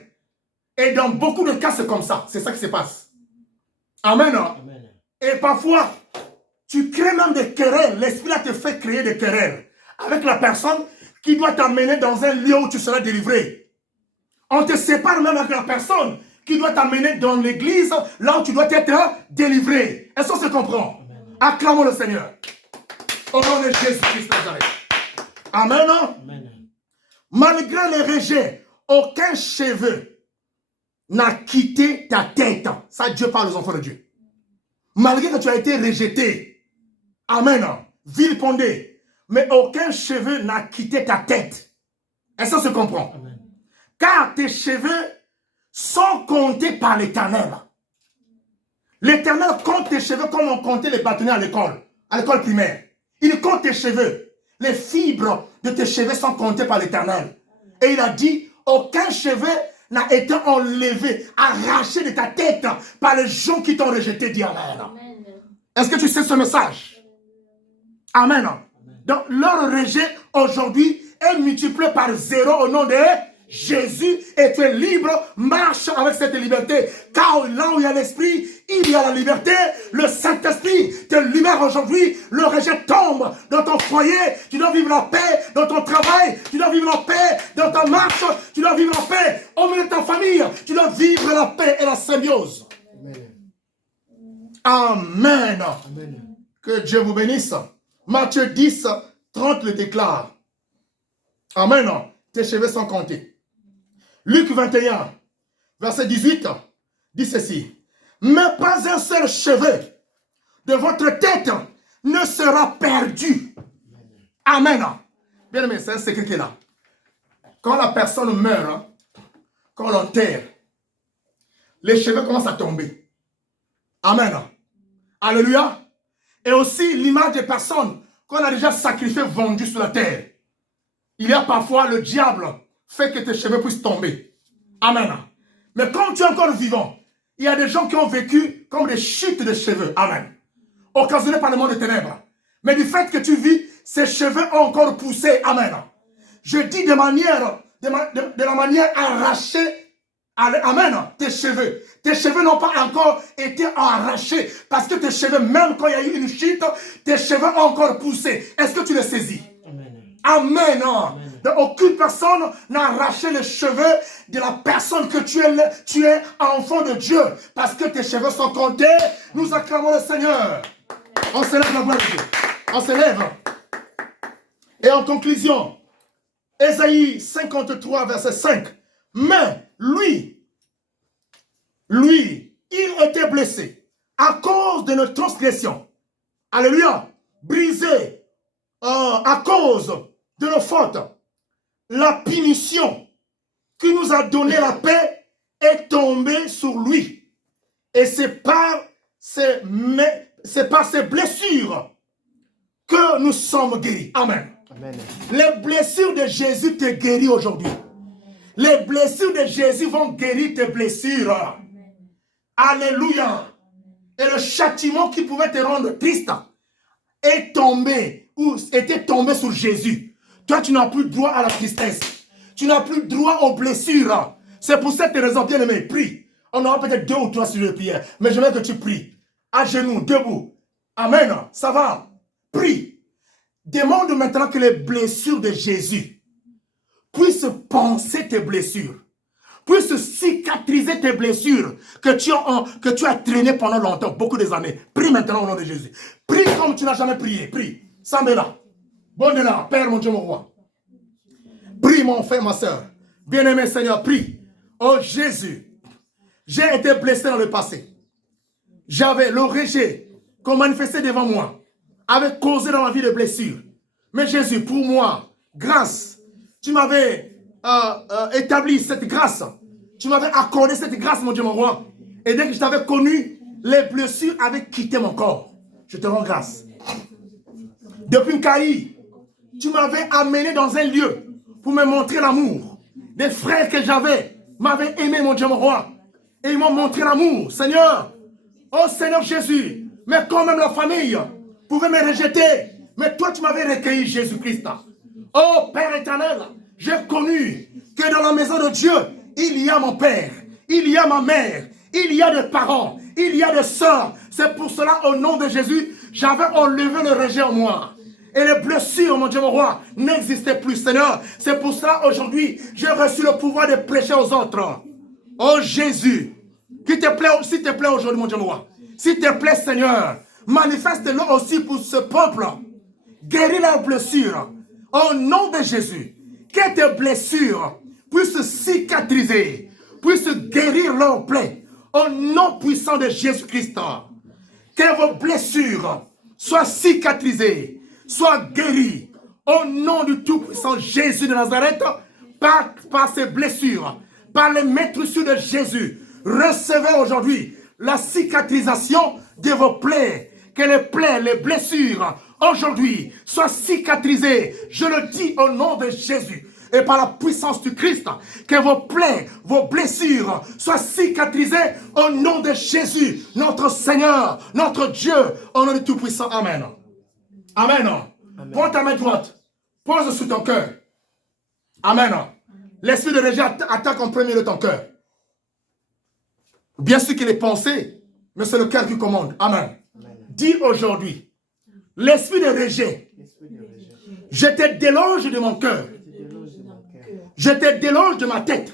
Et dans beaucoup de cas, c'est comme ça. C'est ça qui se passe. Amen. Amen. Et parfois, tu crées même des querelles. L'esprit te fait créer des querelles avec la personne qui doit t'amener dans un lieu où tu seras délivré. On te sépare même avec la personne qui doit t'amener dans l'église, là où tu dois être délivré. Est-ce qu'on se comprend? Acclamons le Seigneur. Au nom de Jésus-Christ de Nazareth. Amen. Amen. Malgré les rejets, aucun cheveu n'a quitté ta tête. Ça, Dieu parle aux enfants de Dieu. Malgré que tu as été rejeté, amen, vilipendé, mais aucun cheveu n'a quitté ta tête. Est-ce que ça se comprend? Amen. Car tes cheveux sont comptés par l'Éternel. L'Éternel compte tes cheveux comme on comptait les bâtonnets à l'école primaire. Il compte tes cheveux. Les fibres de tes cheveux sont comptées par l'Éternel. Et il a dit, aucun cheveu n'a été enlevé, arraché de ta tête par les gens qui t'ont rejeté. Dis Amen. Est-ce que tu sais ce message? Amen. Donc leur rejet aujourd'hui est multiplié par 0 au nom de Jésus, et tu es libre. Marche avec cette liberté, car là où il y a l'esprit, il y a la liberté. Le Saint-Esprit te libère aujourd'hui. Le rejet tombe dans ton foyer. Tu dois vivre la paix dans ton travail. Tu dois vivre la paix dans ta marche. Tu dois vivre la paix au milieu de ta famille. Tu dois vivre la paix et la symbiose. Amen. Amen. Que Dieu vous bénisse. Matthieu 10, 30 le déclare. Amen. Tes cheveux sont comptés. Luc 21, verset 18, dit ceci. Mais pas un seul cheveu de votre tête ne sera perdu. Amen. Bien aimé, c'est un secret qui est là. Quand la personne meurt, quand on l'enterre, les cheveux commencent à tomber. Amen. Alléluia. Et aussi l'image des personnes qu'on a déjà sacrifiées, vendues sur la terre. Il y a parfois le diable fait que tes cheveux puissent tomber. Amen. Mais quand tu es encore vivant, il y a des gens qui ont vécu comme des chutes de cheveux. Amen. Occasionnées par le monde des ténèbres. Mais du fait que tu vis, ces cheveux ont encore poussé. Amen. Je dis de la manière arrachée. Amen. Tes cheveux. Tes cheveux n'ont pas encore été arrachés. Parce que tes cheveux, même quand il y a eu une chute, tes cheveux ont encore poussé. Est-ce que tu les saisis? Amen. Amen. Donc, aucune personne n'a arraché les cheveux de la personne que tu es enfant de Dieu. Parce que tes cheveux sont comptés. Nous acclamons le Seigneur. On s'élève la gloire de Dieu. On s'élève. Et en conclusion, Ésaïe 53, verset 5. Mais lui, il était blessé à cause de notre transgression. Alléluia. Brisé à cause de nos fautes. La punition qui nous a donné la paix est tombée sur lui. Et c'est par ses blessures que nous sommes guéris. Amen. Amen. Les blessures de Jésus te guérissent aujourd'hui. Les blessures de Jésus vont guérir tes blessures. Amen. Alléluia. Et le châtiment qui pouvait te rendre triste est tombé ou était tombé sur Jésus. Toi, tu n'as plus droit à la tristesse. Tu n'as plus droit aux blessures. C'est pour cette raison, bien aimé, prie. On aura peut-être 2 ou 3 sujets de prière. Mais je veux que tu pries. À genoux, debout. Amen. Ça va. Prie. Demande maintenant que les blessures de Jésus puissent penser tes blessures. Puissent cicatriser tes blessures que tu as traînées pendant longtemps, beaucoup des années. Prie maintenant au nom de Jésus. Prie comme tu n'as jamais prié. Prie. Samela. Bon de là, Père, mon Dieu, mon roi. Prie, mon frère, ma soeur. Bien-aimé Seigneur, prie. Oh Jésus, j'ai été blessé dans le passé. J'avais le rejet qu'on manifestait devant moi, avait causé dans ma vie des blessures. Mais Jésus, pour moi, grâce, tu m'avais établi cette grâce. Tu m'avais accordé cette grâce, mon Dieu, mon roi. Et dès que je t'avais connu, les blessures avaient quitté mon corps. Je te rends grâce. Depuis Nkaï, tu m'avais amené dans un lieu pour me montrer l'amour. Des frères que j'avais m'avaient aimé, mon Dieu, mon roi. Et ils m'ont montré l'amour. Seigneur, oh Seigneur Jésus, mais quand même la famille pouvait me rejeter. Mais toi, tu m'avais recueilli, Jésus-Christ. Oh Père éternel, j'ai connu que dans la maison de Dieu, il y a mon Père, il y a ma mère, il y a des parents, il y a des sœurs. C'est pour cela, au nom de Jésus, j'avais enlevé le rejet en moi. Et les blessures, mon Dieu, mon roi, n'existaient plus, Seigneur. C'est pour cela, aujourd'hui, j'ai reçu le pouvoir de prêcher aux autres. Oh Jésus, s'il te plaît aujourd'hui, mon Dieu, mon roi. S'il te plaît, Seigneur, manifeste-le aussi pour ce peuple. Guéris leurs blessures. Au nom de Jésus, que tes blessures puissent cicatriser, puissent guérir leurs plaies. Au nom puissant de Jésus-Christ, que vos blessures soient cicatrisées, soient guéries. Au nom du tout-puissant Jésus de Nazareth, par ces blessures, par les maîtresses de Jésus, recevez aujourd'hui la cicatrisation de vos plaies. Que les plaies, les blessures, aujourd'hui, soient cicatrisées. Je le dis au nom de Jésus. Et par la puissance du Christ, que vos plaies, vos blessures soient cicatrisées au nom de Jésus, notre Seigneur, notre Dieu, au nom du Tout-Puissant. Amen. Amen. Prends ta main droite, pose sur ton cœur. Amen. L'esprit de rejet attaque en premier de ton cœur. Bien sûr qu'il est pensé, mais c'est le cœur qui commande. Amen. Dis aujourd'hui, l'esprit de rejet, je te déloge de mon cœur. Je te déloge de ma tête.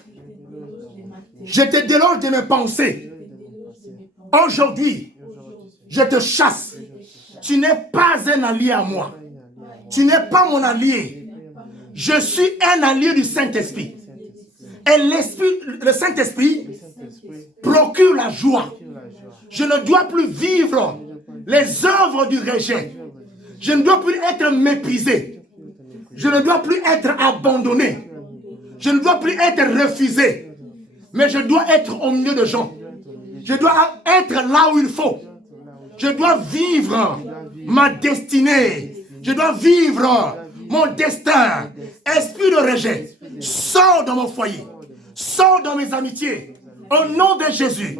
Je te déloge de mes pensées. Aujourd'hui, je te chasse. Tu n'es pas un allié à moi. Tu n'es pas mon allié. Je suis un allié du Saint-Esprit. Et le Saint-Esprit procure la joie. Je ne dois plus vivre les œuvres du rejet. Je ne dois plus être méprisé. Je ne dois plus être abandonné. Je ne dois plus être refusé, mais je dois être au milieu de gens. Je dois être là où il faut. Je dois vivre ma destinée. Je dois vivre mon destin. Esprit de rejet, sors dans mon foyer. Sors dans mes amitiés. Au nom de Jésus.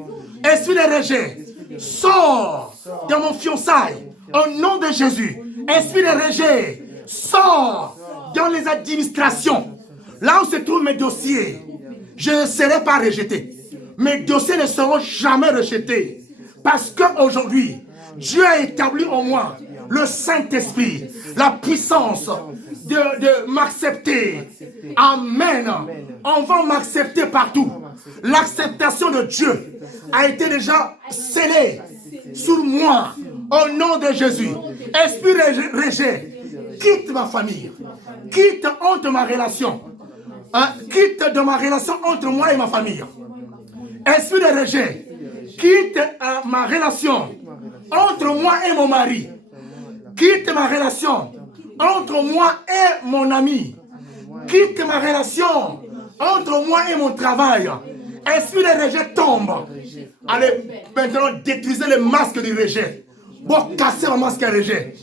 Esprit de rejet, sors dans mon fiançailles. Au nom de Jésus. Esprit de rejet, sors dans les administrations. Là où se trouvent mes dossiers, je ne serai pas rejeté. Mes dossiers ne seront jamais rejetés. Parce qu'aujourd'hui, Dieu a établi en moi le Saint-Esprit, la puissance de m'accepter. Amen. On va m'accepter partout. L'acceptation de Dieu a été déjà scellée sur moi. Au nom de Jésus. Esprit de rejet, quitte ma famille. Quitte entre ma relation. Quitte de ma relation entre moi et ma famille. Esprit de rejet, quitte ma relation entre moi et mon mari. Quitte ma relation entre moi et mon ami. Quitte ma relation entre moi et mon travail. Esprit de rejet tombe. Allez, maintenant détruisez le masque du rejet. Bon, cassez le masque de rejet.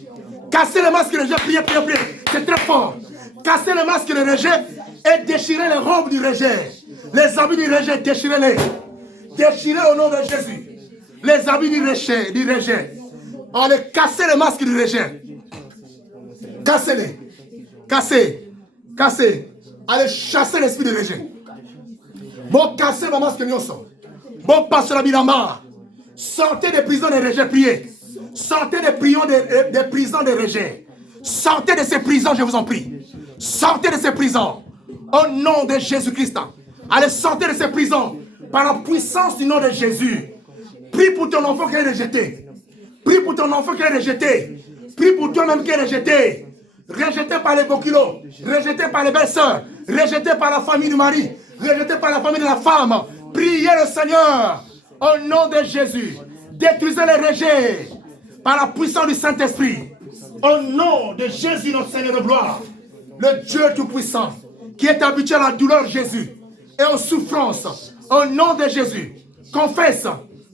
Cassez le masque de rejet, priez, priez, priez. C'est très fort. Cassez le masque de rejet. Et déchirez les robes du rejet. Les habits du rejet, déchirez-les. Déchirez au nom de Jésus. Les habits du rejet. Allez, cassez le masque du rejet. Cassez-les. Cassez. Cassez. Allez, chassez l'esprit du rejet. Bon, cassez le masque de nyonso. Bon, passe la bilama. Sortez des prisons de rejet, priez. Sortez des prisons de rejet. Sortez de ces prisons, je vous en prie. Sortez de ces prisons. Au nom de Jésus-Christ. Allez, sortez de ces prisons. Par la puissance du nom de Jésus. Prie pour ton enfant qui est rejeté. Prie pour ton enfant qui est rejeté. Prie pour toi-même qui est rejeté. Rejeté par les bokilos. Rejeté par les belles-sœurs. Rejeté par la famille du mari. Rejeté par la famille de la femme. Priez le Seigneur. Au nom de Jésus. Détruisez les rejets. Par la puissance du Saint-Esprit. Au nom de Jésus, notre Seigneur de gloire. Le Dieu Tout-Puissant. Qui est habitué à la douleur, Jésus, et aux souffrances, au nom de Jésus, confesse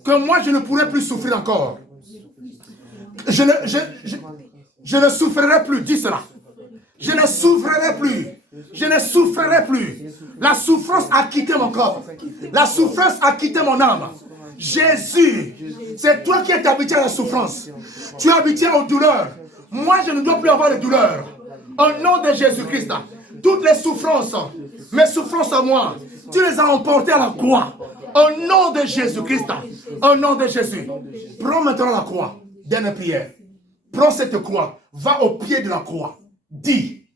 que moi, je ne pourrai plus souffrir encore. Je ne souffrirai plus, dis cela. Je ne souffrirai plus. Je ne souffrirai plus. La souffrance a quitté mon corps. La souffrance a quitté mon âme. Jésus, c'est toi qui es habitué à la souffrance. Tu es habitué aux douleurs. Moi, je ne dois plus avoir de douleurs. Au nom de Jésus-Christ, toutes les souffrances, mes souffrances à moi, tu les as emportées à la croix. Au nom de Jésus-Christ, au nom de Jésus. Prends maintenant la croix. Dernière prière. Prends cette croix. va au pied de la croix. Dis,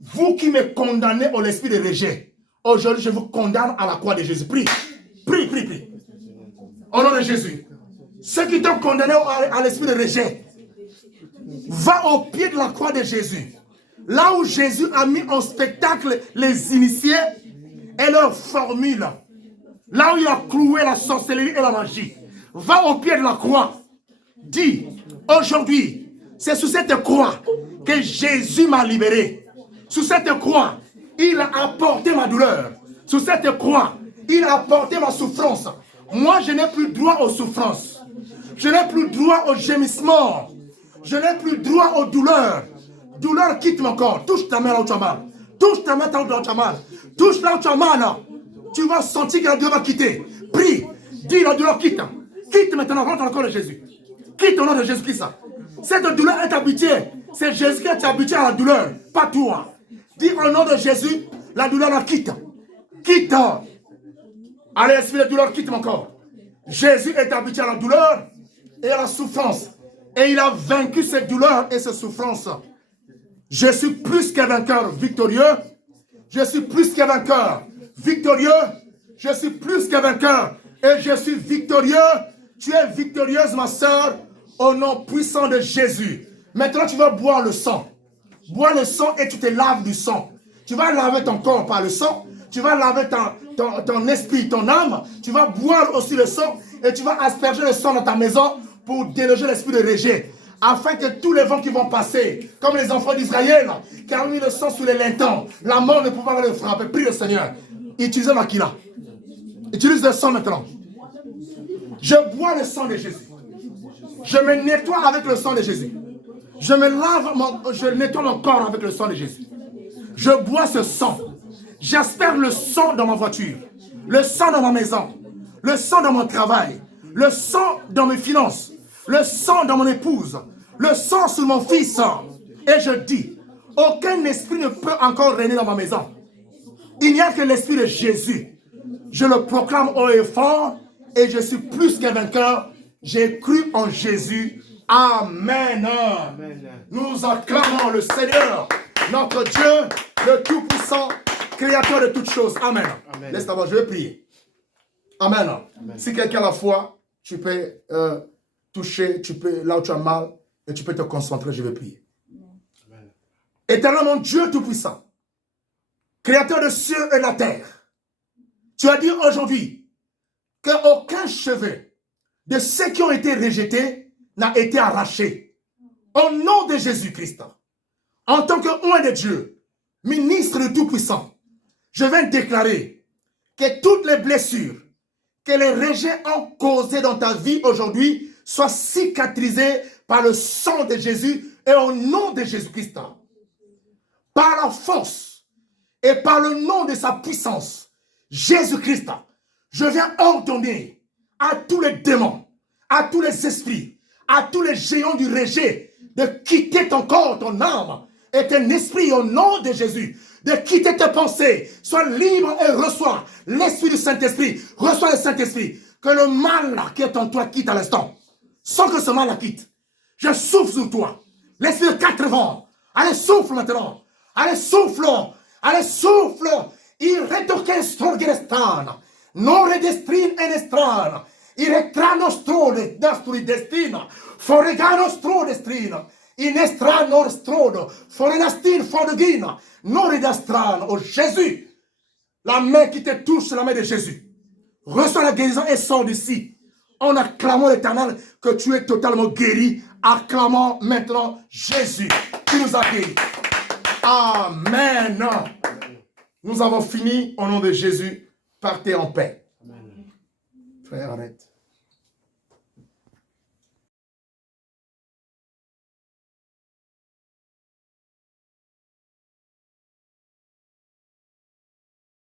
vous qui me condamnez au l'esprit de rejet, aujourd'hui je vous condamne à la croix de Jésus. Prie, prie, prie, prie. Au nom de Jésus. Ceux qui t'ont condamné à l'esprit de rejet, va au pied de la croix de Jésus. Là où Jésus a mis en spectacle les initiés et leurs formules. Là où il a cloué la sorcellerie et la magie. Va au pied de la croix. Dis, aujourd'hui, c'est sous cette croix que Jésus m'a libéré. Sous cette croix, il a apporté ma douleur. Sous cette croix, il a apporté ma souffrance. Moi, je n'ai plus droit aux souffrances. Je n'ai plus droit aux gémissements. Je n'ai plus droit aux douleurs. Douleur, quitte mon corps. Touche ta main là où tu as mal. Touche ta main là où tu as mal. Touche là où tu as mal. Tu vas sentir que la douleur va quitter. Prie. Dis la douleur quitte. Quitte maintenant. Rentre dans le corps de Jésus. Quitte au nom de Jésus-Christ. Cette douleur est habituée. C'est Jésus qui est habitué à la douleur. Pas toi. Dis au nom de Jésus, la douleur la quitte. Quitte. Allez, esprit de douleur, quitte mon corps. Jésus est habitué à la douleur et à la souffrance. Et il a vaincu cette douleur et cette souffrance. Je suis plus qu'un vainqueur victorieux. Je suis plus qu'un vainqueur victorieux. Je suis plus qu'un vainqueur. Et je suis victorieux. Tu es victorieuse, ma soeur, au nom puissant de Jésus. Maintenant, tu vas boire le sang. Bois le sang et tu te laves du sang. Tu vas laver ton corps par le sang. Tu vas laver ton esprit, ton âme. Tu vas boire aussi le sang. Et tu vas asperger le sang dans ta maison pour déloger l'esprit de rejet. Afin que tous les vents qui vont passer, comme les enfants d'Israël, qui ont mis le sang sous les lintons, la mort ne pouvait pas le frapper. Prie le Seigneur. Utilisez Makila. Utilise le sang maintenant. Je bois le sang de Jésus. Je me nettoie avec le sang de Jésus. Je nettoie mon corps avec le sang de Jésus. Je bois ce sang. J'asperge le sang dans ma voiture, le sang dans ma maison, le sang dans mon travail, le sang dans mes finances, le sang dans mon épouse, le sang sur mon fils. Et je dis, aucun esprit ne peut encore régner dans ma maison. Il n'y a que l'esprit de Jésus. Je le proclame haut et fort et je suis plus qu'un vainqueur. J'ai cru en Jésus. Amen. Amen. Nous acclamons le Seigneur, notre Dieu, le Tout-Puissant, Créateur de toutes choses. Amen. Amen. Laisse d'abord, je vais prier. Amen. Amen. Si quelqu'un a la foi, tu peux toucher, tu peux, là où tu as mal, et tu peux te concentrer, je vais prier. Amen. Éternel mon Dieu Tout-Puissant, Créateur de cieux et de la terre, tu as dit aujourd'hui qu'aucun cheveu de ceux qui ont été rejetés n'a été arraché. Au nom de Jésus-Christ, en tant que oint de Dieu, ministre du Tout-Puissant, je viens déclarer que toutes les blessures que les rejets ont causées dans ta vie aujourd'hui soient cicatrisées par le sang de Jésus et au nom de Jésus-Christ. Par la force et par le nom de sa puissance, Jésus-Christ, je viens ordonner à tous les démons, à tous les esprits, à tous les géants du rejet de quitter ton corps, ton âme et ton esprit au nom de Jésus. De quitter tes pensées, sois libre et reçois l'esprit du Saint-Esprit. Reçois le Saint-Esprit. Que le mal qui est en toi quitte à l'instant. Sans que ce mal la quitte. Je souffle sur toi. L'esprit de 4 vents. Allez, souffle maintenant. Allez, souffle. Allez, souffle. Il retoque strogrestan. Non redestrin enestrana. Il retrano strode d'asturi destina. Foregano strodestrina. Inestra nor strodo. Forenastin fodogina. Non redastran. Oh Jésus. La main qui te touche, c'est la main de Jésus. Reçois la guérison et sors d'ici. En acclamant l'Éternel que tu es totalement guéri. Acclamons maintenant Jésus qui nous a guéris. Amen. Nous avons fini au nom de Jésus. Partez en paix. Amen. Frère, arrête.